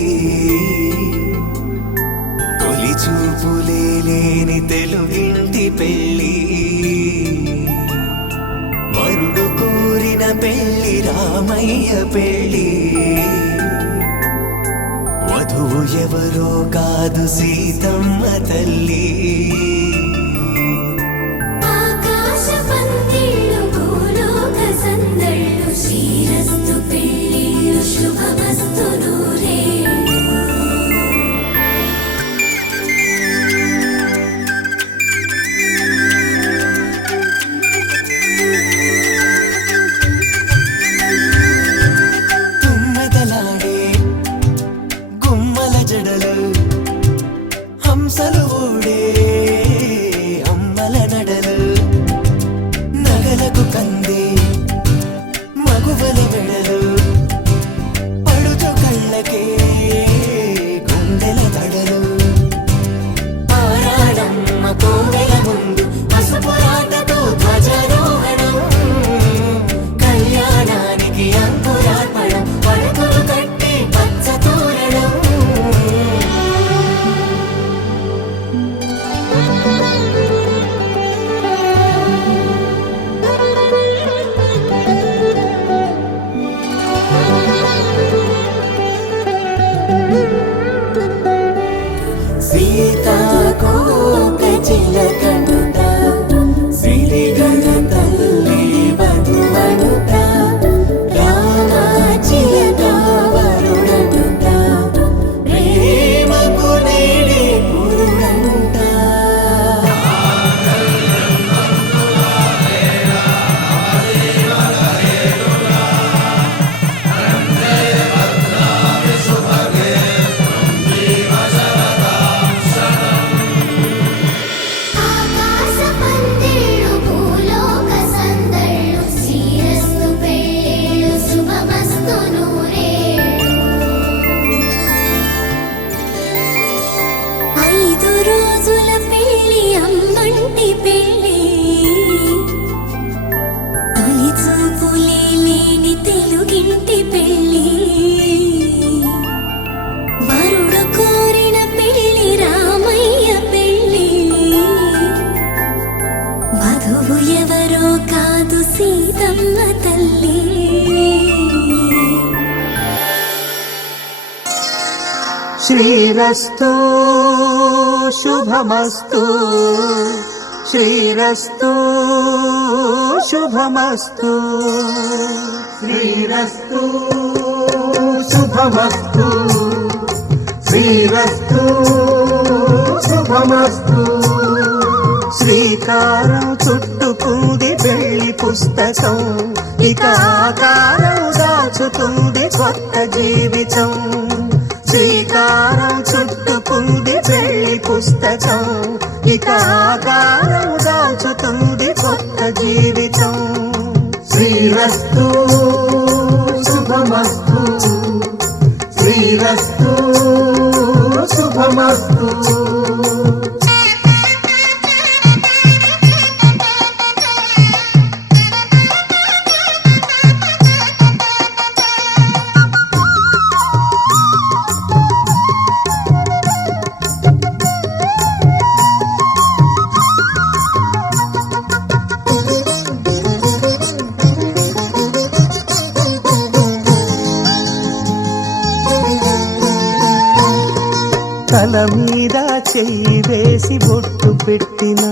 తొలి చూపులే లేని తెలుగింటి పెళ్ళి వరుడు కోరిన పెళ్ళి రామయ్య పెళ్ళి వధువు ఎవరో కాదు సీతమ్మ తల్లి ఆకాశ పందిళ్ళు భూలోక సందళ్ళు శ్రీరస్తు పెళ్ళిళ్ళు శుభమస్తు నూరేళ్ళు తుమ్మెదలాడే గుమ్మల జడలు హంసలు ఊడే అమ్మల నడలు నగలకు కందే మగువల వెడలు పడుచు కళ్ళకే గుండెల తడలు ఆరాడమ్మ కోవెల ముందు పసుపురాటతో ధ్వజారోహణం కళ్యాణానికి అంకురార్పణం పడకలు కట్టి పచ్చ తోరణం సీతాకోక చిలకనుత సిరిగణ తల్లి వధువనుత రామ చిలక వరుడనుత ప్రేమకు నేడే పురుడంట ఆకాశ పందిళ్ళు భూలోక సందళ్ళు శ్రీరస్తు పెళ్ళిళ్ళు శుభమస్తు నూరేళ్ళు 5 రోజుల పెళ్ళి అమ్మంటి పెళ్ళి తొలి చూపులే లేని తెలుగింటి పెళ్ళి వరుడు కోరిన పెళ్ళి రామయ్య పెళ్ళి వధువు ఎవరో కాదు సీతమ్మ తల్లి శ్రీరస్తు శుభమస్తు శ్రీరస్తు శుభమస్తు శ్రీరస్తు శుభమస్తు శ్రీరస్తు శుభమస్తు శ్రీకారం చుట్టుకుంది పెళ్లి పుస్తకం ఇక ఆకారం దాచుతుంది కొత్త జీవితం శ్రీకారం చుట్టుకుంది పెళ్లి పుస్తకం ఇక ఆకారం దాచుతుంది కొత్త జీవితం శ్రీరస్తు శుభమస్తు శ్రీరస్తు శుభమస్తు తల మీద చెయ్యి వేసి బొట్టు పెట్టినా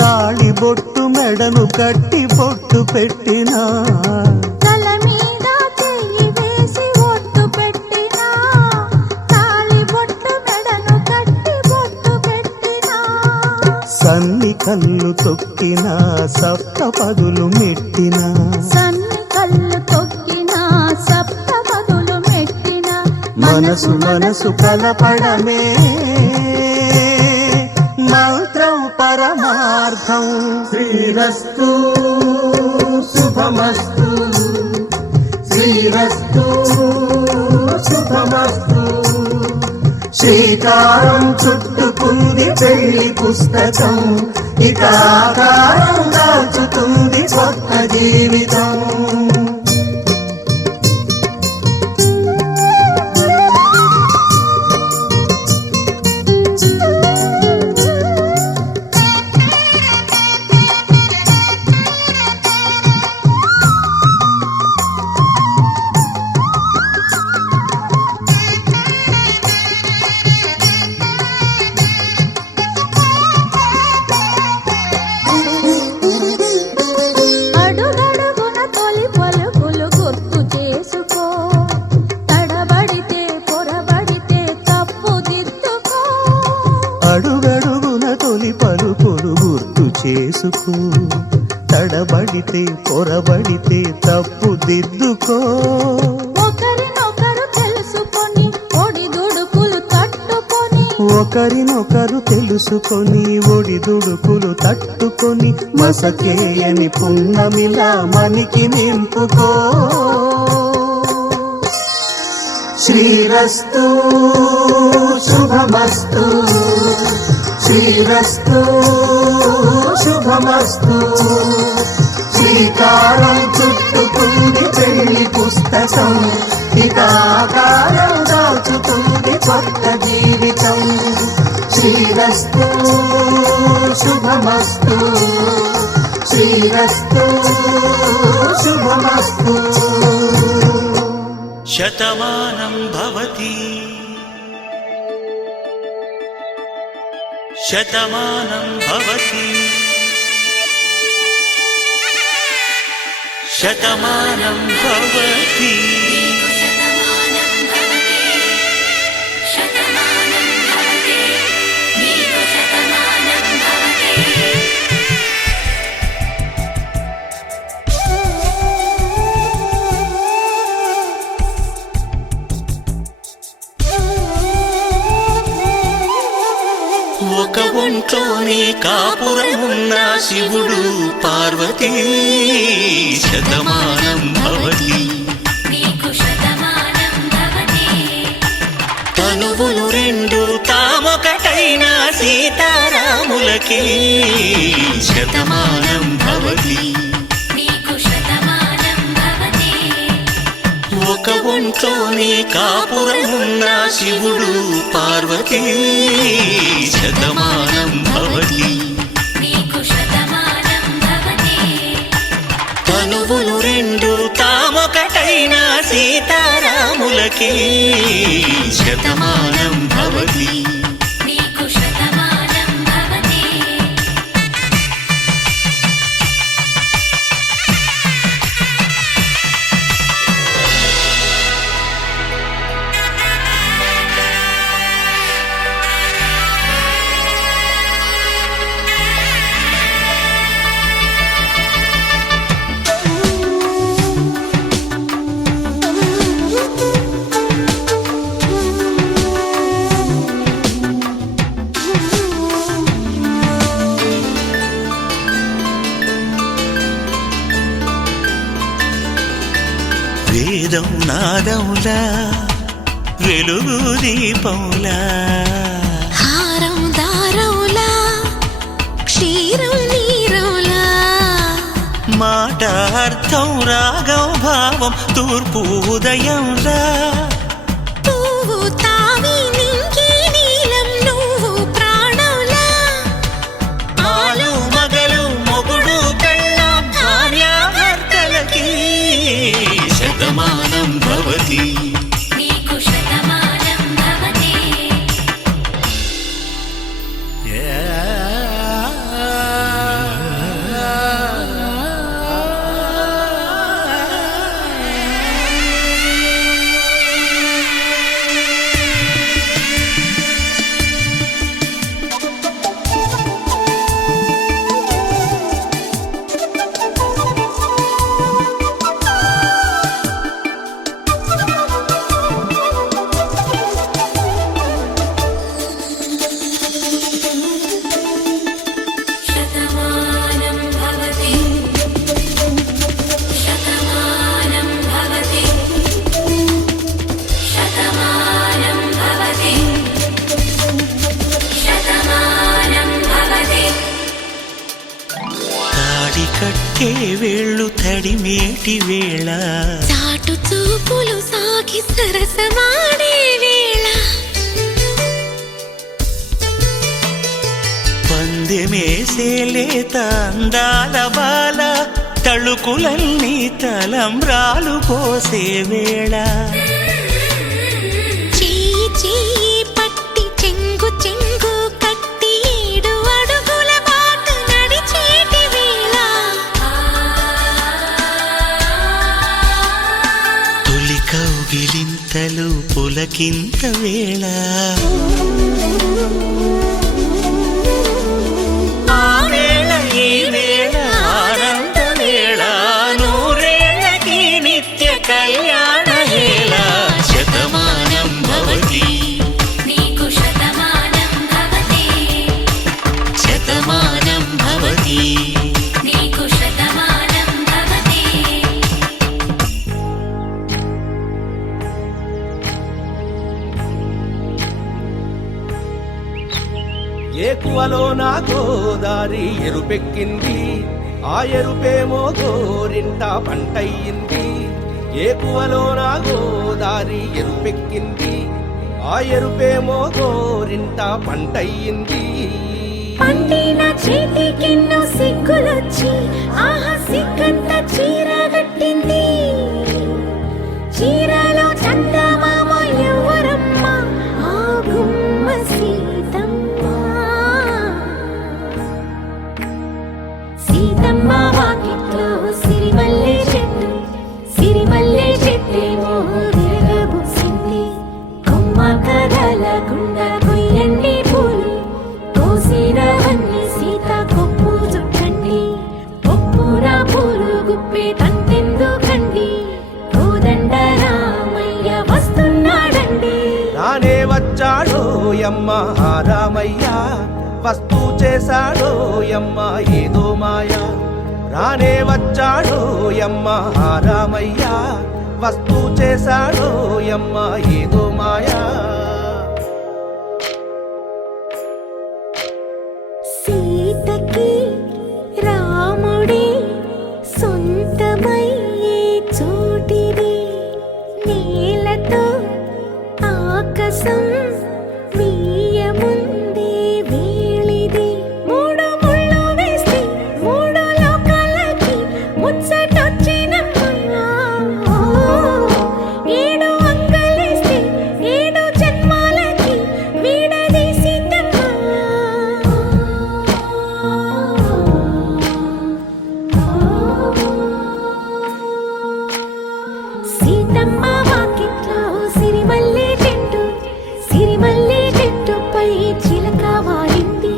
తాళి బొట్టు మెడను కట్టి బొట్టు పెట్టినా తల మీద చెయ్యి వేసి ఒట్టు పెట్టినా తాళి బొట్టు మెడను కట్టి బొట్టు పెట్టినా సన్ని కళ్ళు తొక్కినా సప్త పదులు మెట్టినా సన్ని కళ్ళు తొక్కినా సప్త పదులు మెట్టినా మనసు మనసు కలపడమే మంత్రం పరమార్థం శ్రీరస్తు శుభమస్తు శ్రీరస్తు శుభమస్తు శ్రీకారం చుట్టుకుంది పెళ్లి పుస్తకం ఇక ఆకారం దాచుతుంది కొత్త జీవితం తెలుసుకో, తడబడితే పొరబడితే తప్పు దిద్దుకో. ఒకరినొకరు తెలుసుకొని ఒడిదుడుకులు తట్టుకొని ఒకరినొకరు తెలుసుకొని ఒడిదుడుకులు తట్టుకొని మసకేయని పున్నమిలా మనికి నింపుకో. శ్రీరస్తు శుభమస్తు, శ్రీరస్తు శుభమస్తు. శ్రీకారం చుట్టుకుంది పెళ్లి పుస్తకం, ఇక ఆకారం దాచుతుంది కొత్త జీవితం. శ్రీరస్తు శుభమస్తు, శ్రీరస్తు శుభమస్తు. శతమానం భవతి శతమానం భవతి శతమానం భవతి. ఒక ఒంట్లోనే కాపురమున్న శివుడు పార్వతీ శతమానం భవతి. తనువులు రెండు తామొకటైన సీతారాములకి శతమానం భవతి. ఒక ఒంట్లోనే కాపురమున్న శివుడు పార్వతీ శతమానం భవతి. తనువులు రెండు తామొకటైన సీతారాములకి శతమానం భవతి. వేదం నాదములా వెలుగు దీపములా, హారం దారములా క్షీరం నీరములా, మాట అర్థం రాగం భావం తూర్పు ఉదయంలా, పువ్వు తావి నింగి నీలం నువ్వు ప్రాణంలా, ఆలు మగలు మొగుడు పెళ్ళాం భార్యాభర్తలకి శతమానం భవతి. కట్టే వేళ్ళు తడిమేటి వేళ, చాటు చూపులు సాగి సరసమాడే వేళ, పందెమేసే లేత అందాల బాల తళుకులన్నీ తలంబ్రాలు పోసే వేళ, చెయ్యి చెయ్యి పట్టి చెంగు చెంగు కట్టి 7 అడుగుల బాట నడిచేటి వేళ, తొలి కౌగిలింతలు పులకింత వేళ, ఆ వేళ ఈ వేళ ఏకువలో నా గోదారి ఎరుపెక్కింది, ఆ ఎరుపేమో గోరింట పంటయ్యింది. ఏకువలో నా గోదారి ఎరుపెక్కింది, ఆ ఎరుపేమో గోరింట పంటయ్యింది. పండిన చేతికెన్నో సిగ్గులొచ్చి ఆహా సిగ్గంత చీర కట్టింది. చీరలో చందమామ ఎవరమ్మ, ఆ గుమ్మ సీతమ్మ. సీతమ్మ వాకిట్లో సిరిమల్లె చెట్టు, సిరిమల్లె చెట్టేమో విరగబూసింది. కొమ్మ కదలకుండా కొయ్యండి పూలు, కోసినవన్నీ సీత కొప్పు చుట్టండి. కొప్పున పూలు గుప్పే తంతెందుకండి, కోదండ రామయ్య వస్తున్నాడండి. రానే వచ్చాడో యమ్మ రామయ్య, వస్తూ చేశాడో యమ్మ ఏదో మాయ. రానే వచ్చాడో యమ్మ రామయ్య, వస్తూ చేశాడో యమ్మ ఏదో మాయా. సీతకి రాముడే సొంతమయ్యే చోటిది, నేలతో ఆకాశం వీయముందే వేళిది. మూడు ముళ్ళు వేస్తే మూడు లోకాలకి ముచ్చటొచ్చినమ్మా. ఏడు అంగలేస్తే ఏడు జన్మాలకి వీడదీసి సీతమ్మ వాకిట్లో సిరిమల్లె చెట్టు, సిరిమల్లె చెట్టుపై చిలక వాలింది.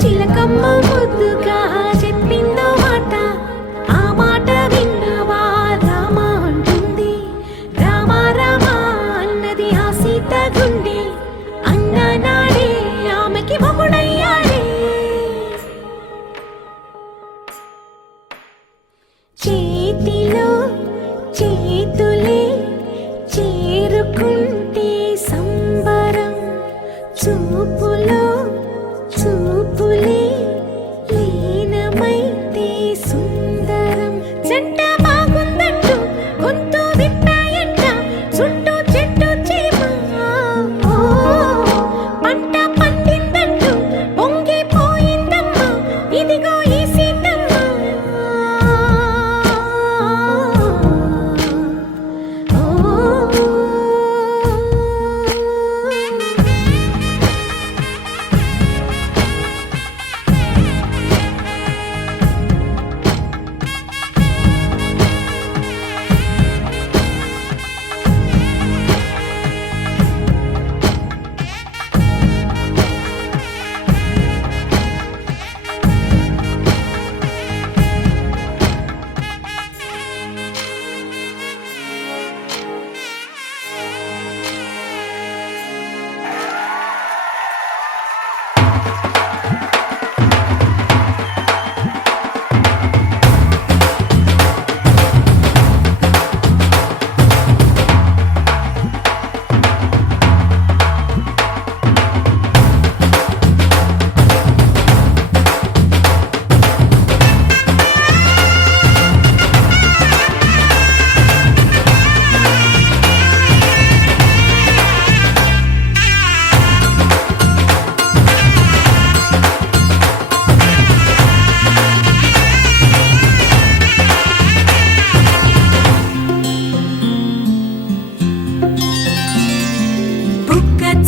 చిలకమ్మ ముద్దుగా చెప్పిందో మాట, ఆ మాట విన్నవా రామ అంటుంది. రామ రామ అన్నది ఆ సీత గుండె, అన్న నాడే ఆమెకి మొగుడయ్యాడే. చేతిలో చేతులే చేరుకుంటే సంబరం, చూపులో చూపులే లీనమైతే సుందరం. జంట బాగుందంటూ గొంతు విప్పాయంట చుట్టూ చెట్టు చీమ. పంట పండిందంటూ పొంగిపోయిందమ్మా, ఇదిగో ఈ సీతమ్మ.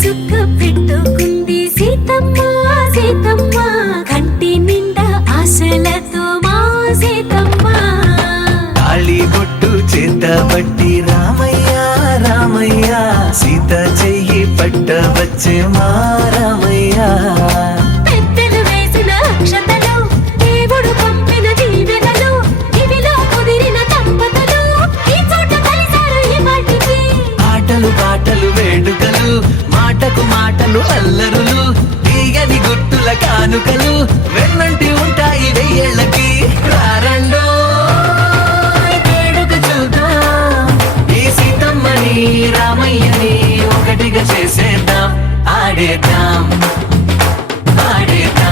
చుక్క పెట్టుకుంది సీతమ్మ, సీతమ్మ కంటి నిండా ఆశలతో మా సీతమ్మ. తాళి బొట్టు చేతబట్టి రామయ్య రామయ్య, సీత చెయ్యి పట్ట వచ్చే మా రామయ్య. పెద్దలు వేసిన అక్షతలు, దేవుడు పంపిన దీవెనలు, ఇవిలో కుదిరిన దంపతులు ఈ చోట కలిసారు ఈ వాటికి. ఆటలు పాటలు వేడుకలు, మాటకు మాటలు అల్లరులు, తీయని గుర్తుల కానుకలు వెన్నంటి ఉంటాయి వెయ్యేళ్ళకి. రారండో వేడుక చూద్దాం, ఈ సీతమ్మని రామయ్యని ఒకటిగా చేసేద్దాం. ఆడేద్దాం ఆడేద్దాం.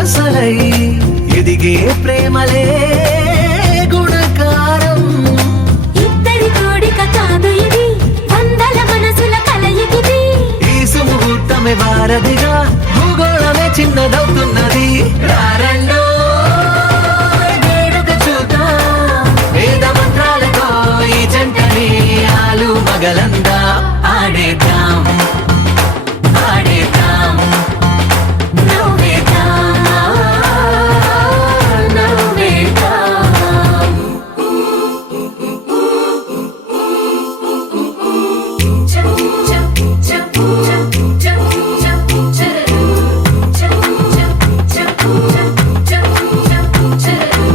వరసలై ఎదిగే ప్రేమలే గుణకారం. ఇద్దరి కోడిక కాదు ఇది, వందల మనసుల కలయికిది. ఈ సుముహూర్తమే వారధిగా భూగోళమే చిన్నదవుతున్నది. రారండో వేడుక చూద్దాం, వేద మంత్రాలతో ఈ జంటని ఆలు మగలందా ఆడేద్దాం ఆడేద్దాం నవ్వేద్దాం, నవ్వేద్దాం. చం చం చం చం చం చం చరం. చం చం చం చం చం చరం.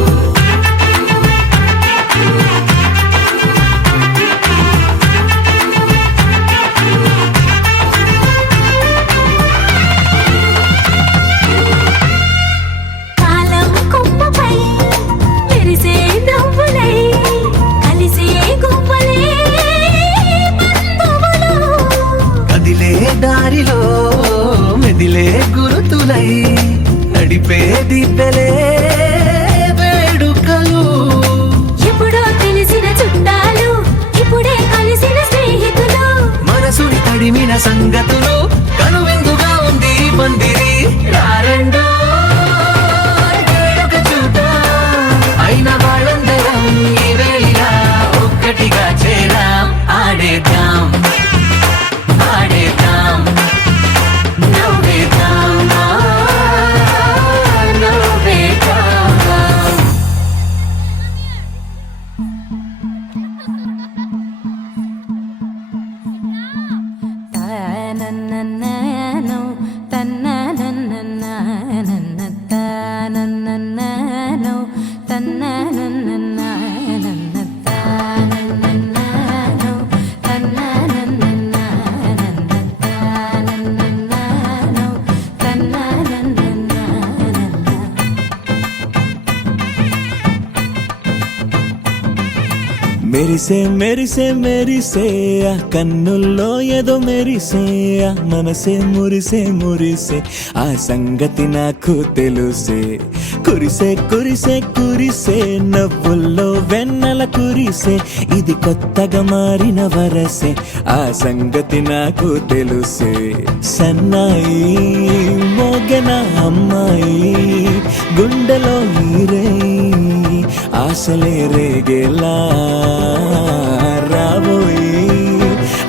కాలం కొమ్మపై మెరిసే నవ్వులై కలిసే గువ్వలే బంధువులు. కదిలే దారిలో మెదిలే గురుతులై నడిపే దిబ్బెలే వేడుకలు. ఎప్పుడో తెలిసిన చుట్టాలు, ఇప్పుడే కలిసిన స్నేహితులు. మనసుని తడిమిన సంగతులు కనువిందుగా ఉంది ఈ పందిరి. రారండో వేడుక చూద్దాం, అయిన వాళ్ళందరం ఈ వేళ ఒక్కటిగా చేరాం. ఆడేద్దాం ఆడేద్దాం నవ్వేద్దాం, నవ్వేద్దాం. తానన్నన్ననో, తన్ననన్నననన్న, తానన్నన్ననో, తన్ననన్నననన్న, తానన్నన్ననో, తన్ననన్నననన్న, తానన్నన్ననో, తన్ననన్నననన్న. మెరిసే మెరిసే మెరిసే ఆ కన్నుల్లో ఏదో మెరిసే ఆ మనసే మురిసే మురిసే ఆ సంగతి నాకు తెలుసే. కురిసే కురిసే కురిసే నవ్వుల్లో వెన్నెల కురిసే, ఇది కొత్తగా మారిన వరసే ఆ సంగతి నాకు తెలుసే. సన్నాయి మోగన అమ్మాయి గుండెలో ఈరే ఆశలే రేగేలా రాబోయి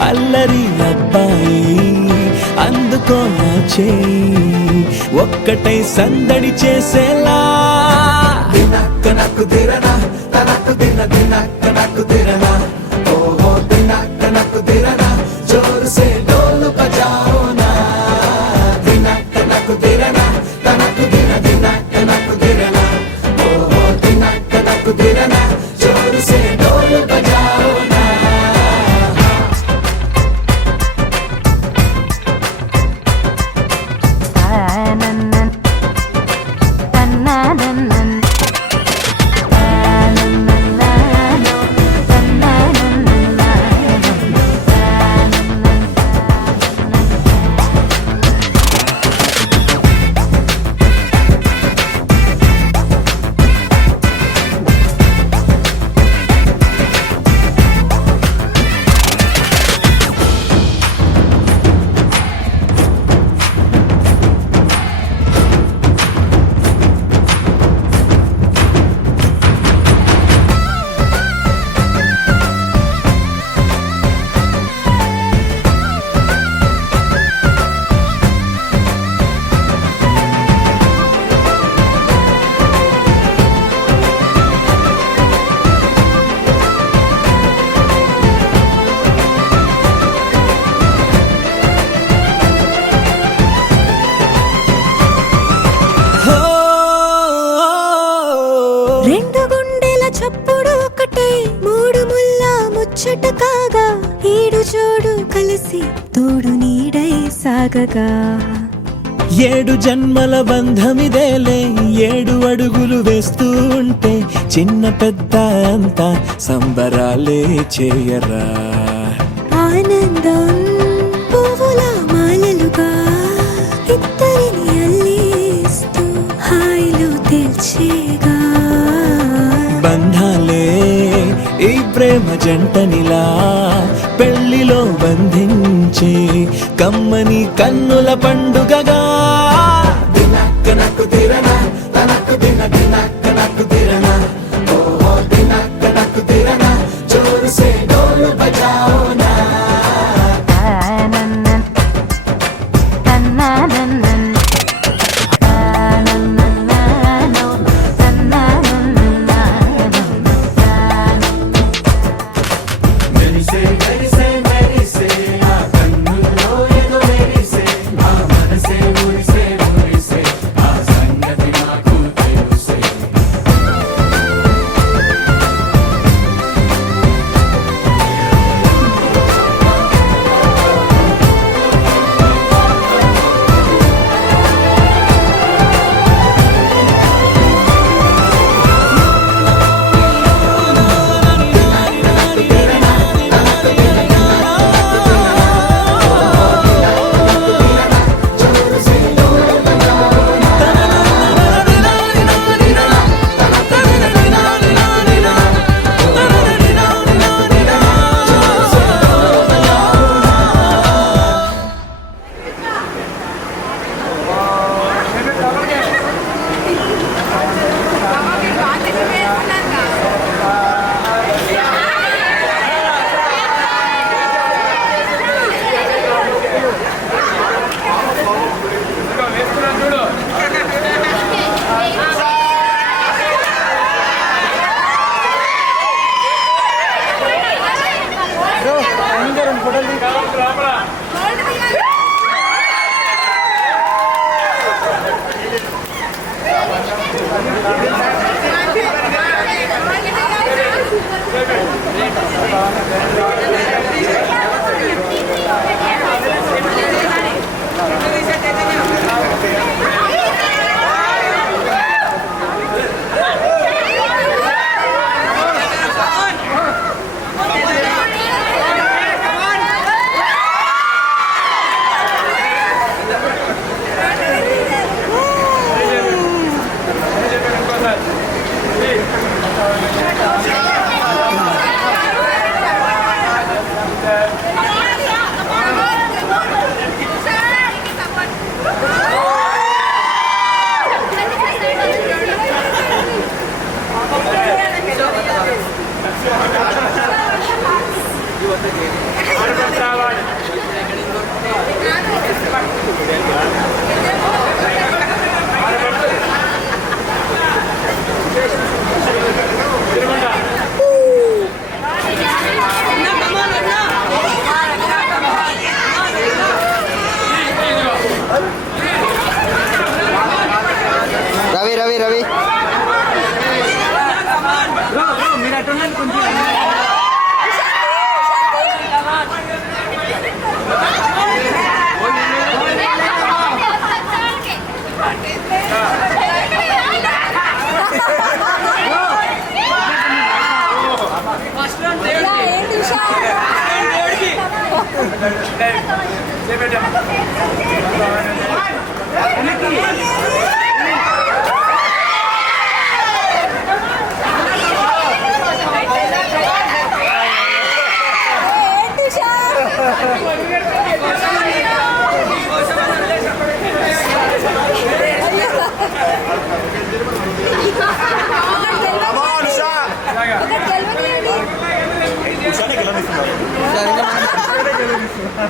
అల్లరి అబ్బాయి అందుకో నా చేయి ఒక్కటై సందడి చేసేలా. దినక్క నాకు దిరనా తనకు దిన దినక్క నాకు దిరనా ఓహో దినక్క నాకు దిరనా జోరు సే డోలు బజాओ నా. దినక్క నాకు దిరనా తనకు దిన దినక్క నాకు దిరనా ఓహో దినక్క నాకు దిరనా జోరు సే డోలు బజాओ నా. ముచ్చట కాగా ఈడు జోడు కలిసి తోడు నీడై సాగగా ఏడు జన్మల బంధమిదేలే ఏడు అడుగులు వేస్తూ ఉంటే చిన్న పెద్ద అంతా సంబరాలే చేయరా ఆనందం పువ్వుల మాలలుగా ఇద్దరిని అల్లిస్తూ ప్రేమ జంటనిలా పెళ్లిలో బంధించే కమ్మని కన్నుల పండుగగా దినక్క నక్కు తిరణ తనకు దిన దినక్క నక్కు తిరణ ఓహో దినక్క నక్కు తిరణ జోరు సే డోలు బజాओ నా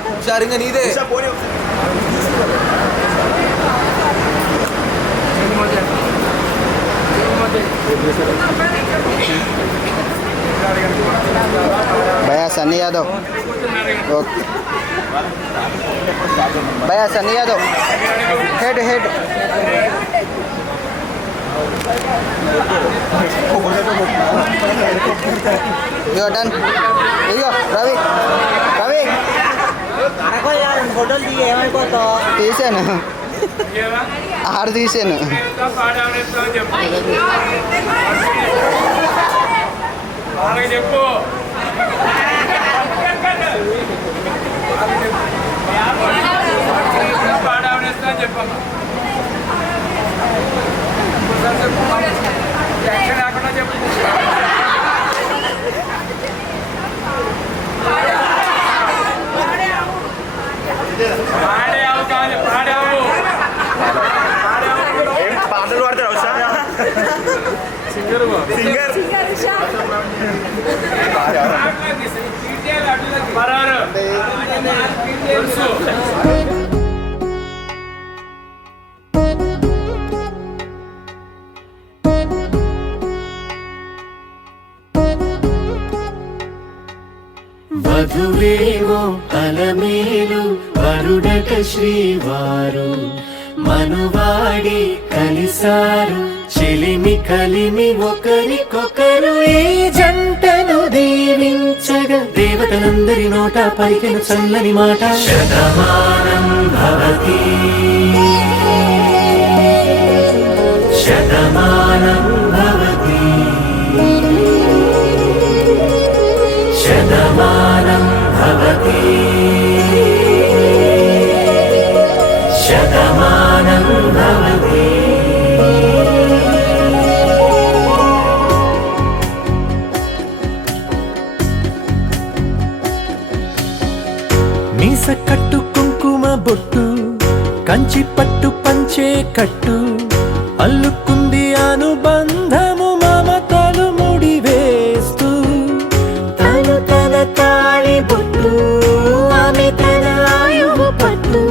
హుషారుగా నీదే भैया सन्नी यादव ओके भैया सन्नी यादव हेड हेड ఇగో డన్ ఇగో రవి రవి ఫోటోలు దిగి ఏమైపోతావు తీసాను 6 తీసాను చెప్పు పాడవనేస్తా చెప్పమ్మా లేకుండా చెప్పు వధువేమో అలమేలు వరుడట శ్రీవారు మనువాడి కలిసారు చెలిమి కలిమి ఒకరికొకరు ఈ జంటను దీవించగా దేవతలందరి నోట పలికిన చల్లని మాట శతమానం భవతి శతమానం భవతి శతమానం భవతి శతమానం భవతి. మీస కట్టు కుంకుమ బొట్టు కంచి పట్టు పంచే కట్టు అల్లుకుంది అనుబంధము మమతలు ముడివేస్తూ తను తన తాళి బొట్టు ఆమె తన ఆయువు పట్టు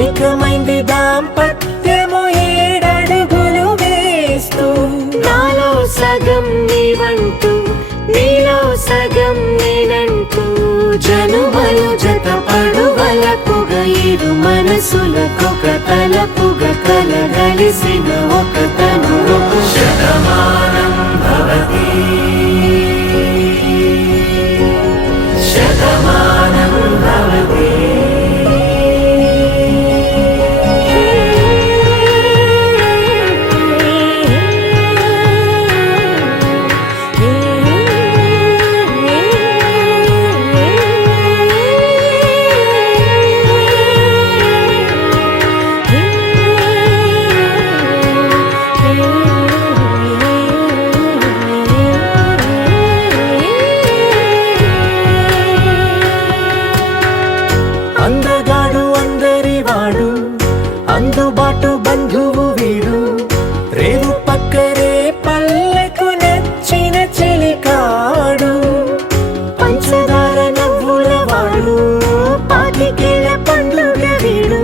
ఏకమైంది దాంపత్యము 7 అడుగులు వేస్తూ నాలో సగం నీవంటూ నీలో సగం నేనంటూ జనుమలు జతపడువలపుగ ఇరు మనసులకొక తలపుగ కలగలిసిన ఒక తను శతమానం భవతి శతమానం భవతి. అందగాడు అందరివాడు అందుబాటు బంధువు వీడు రేవు పక్కరే పల్లెకు నచ్చిన చెలికాడు పంచదార నవ్వుల వాడు పాతికేల పండుగ వీడు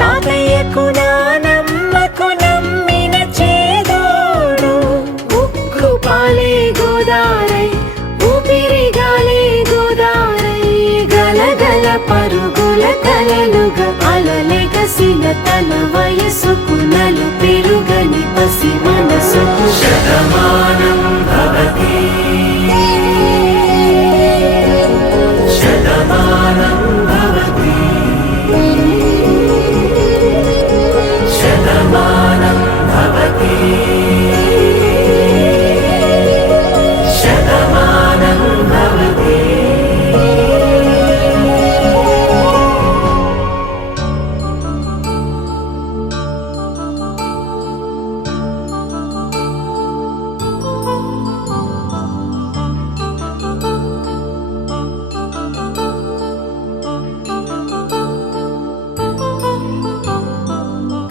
తాతయ్యకు నానమ్మకు నమ్మిన చేదోడు ఉక్కు పాలే గోదారై ఊపిరిగాలే గోదారై గలగల పరుగుల కలలుగా అలలెగసిన తన వయసుకు నలు పెరుగని పసి మనసుకు శతమానం భవతి శతమానం భవతి శతమానం భవతి శతమానం భవతి.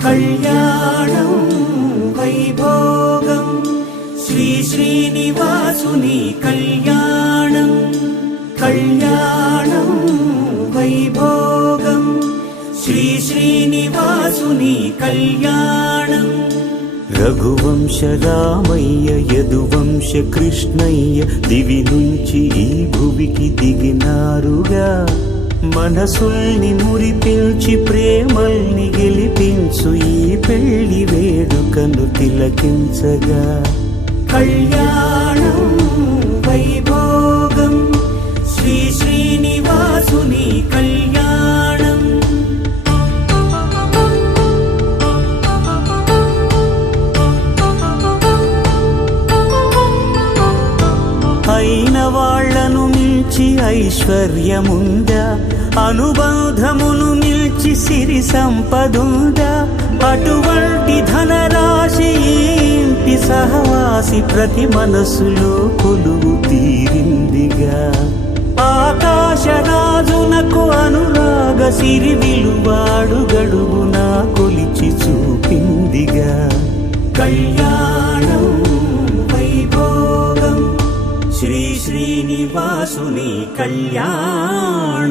కళ్యాణం వైభోగం శ్రీ శ్రీనివాసుని కళ్యాణం కళ్యాణం వైభోగం శ్రీ శ్రీనివాసుని కళ్యాణం. రఘువంశ రామయ్య యదువంశ కృష్ణయ్య దివి నుంచి ఈ భువికి దిగినారుగా మనసుల్ని మురిపించి ప్రేమల్ని గెలిపించు ఈ పెళ్లి వేడుకను తిలకించగా కళ్యాణం వైభోగం శ్రీ శ్రీనివాసుని కళ్యాణం. అయిన వాళ్లను మించి ఐశ్వర్యముందా అనుబంధమును మిల్చి సిరి సంపదుందా అటువంటి ధనరాశి ఇంటి సహవాసి ప్రతి మనసులో కొలువు తీరిందిగా ఆకాశరాజునకు అనురాగ సిరి విలువాడు గడువునా కొలిచి చూపిందిగా కళ్యాణం వైభోగం శ్రీ శ్రీనివాసుని కళ్యాణం.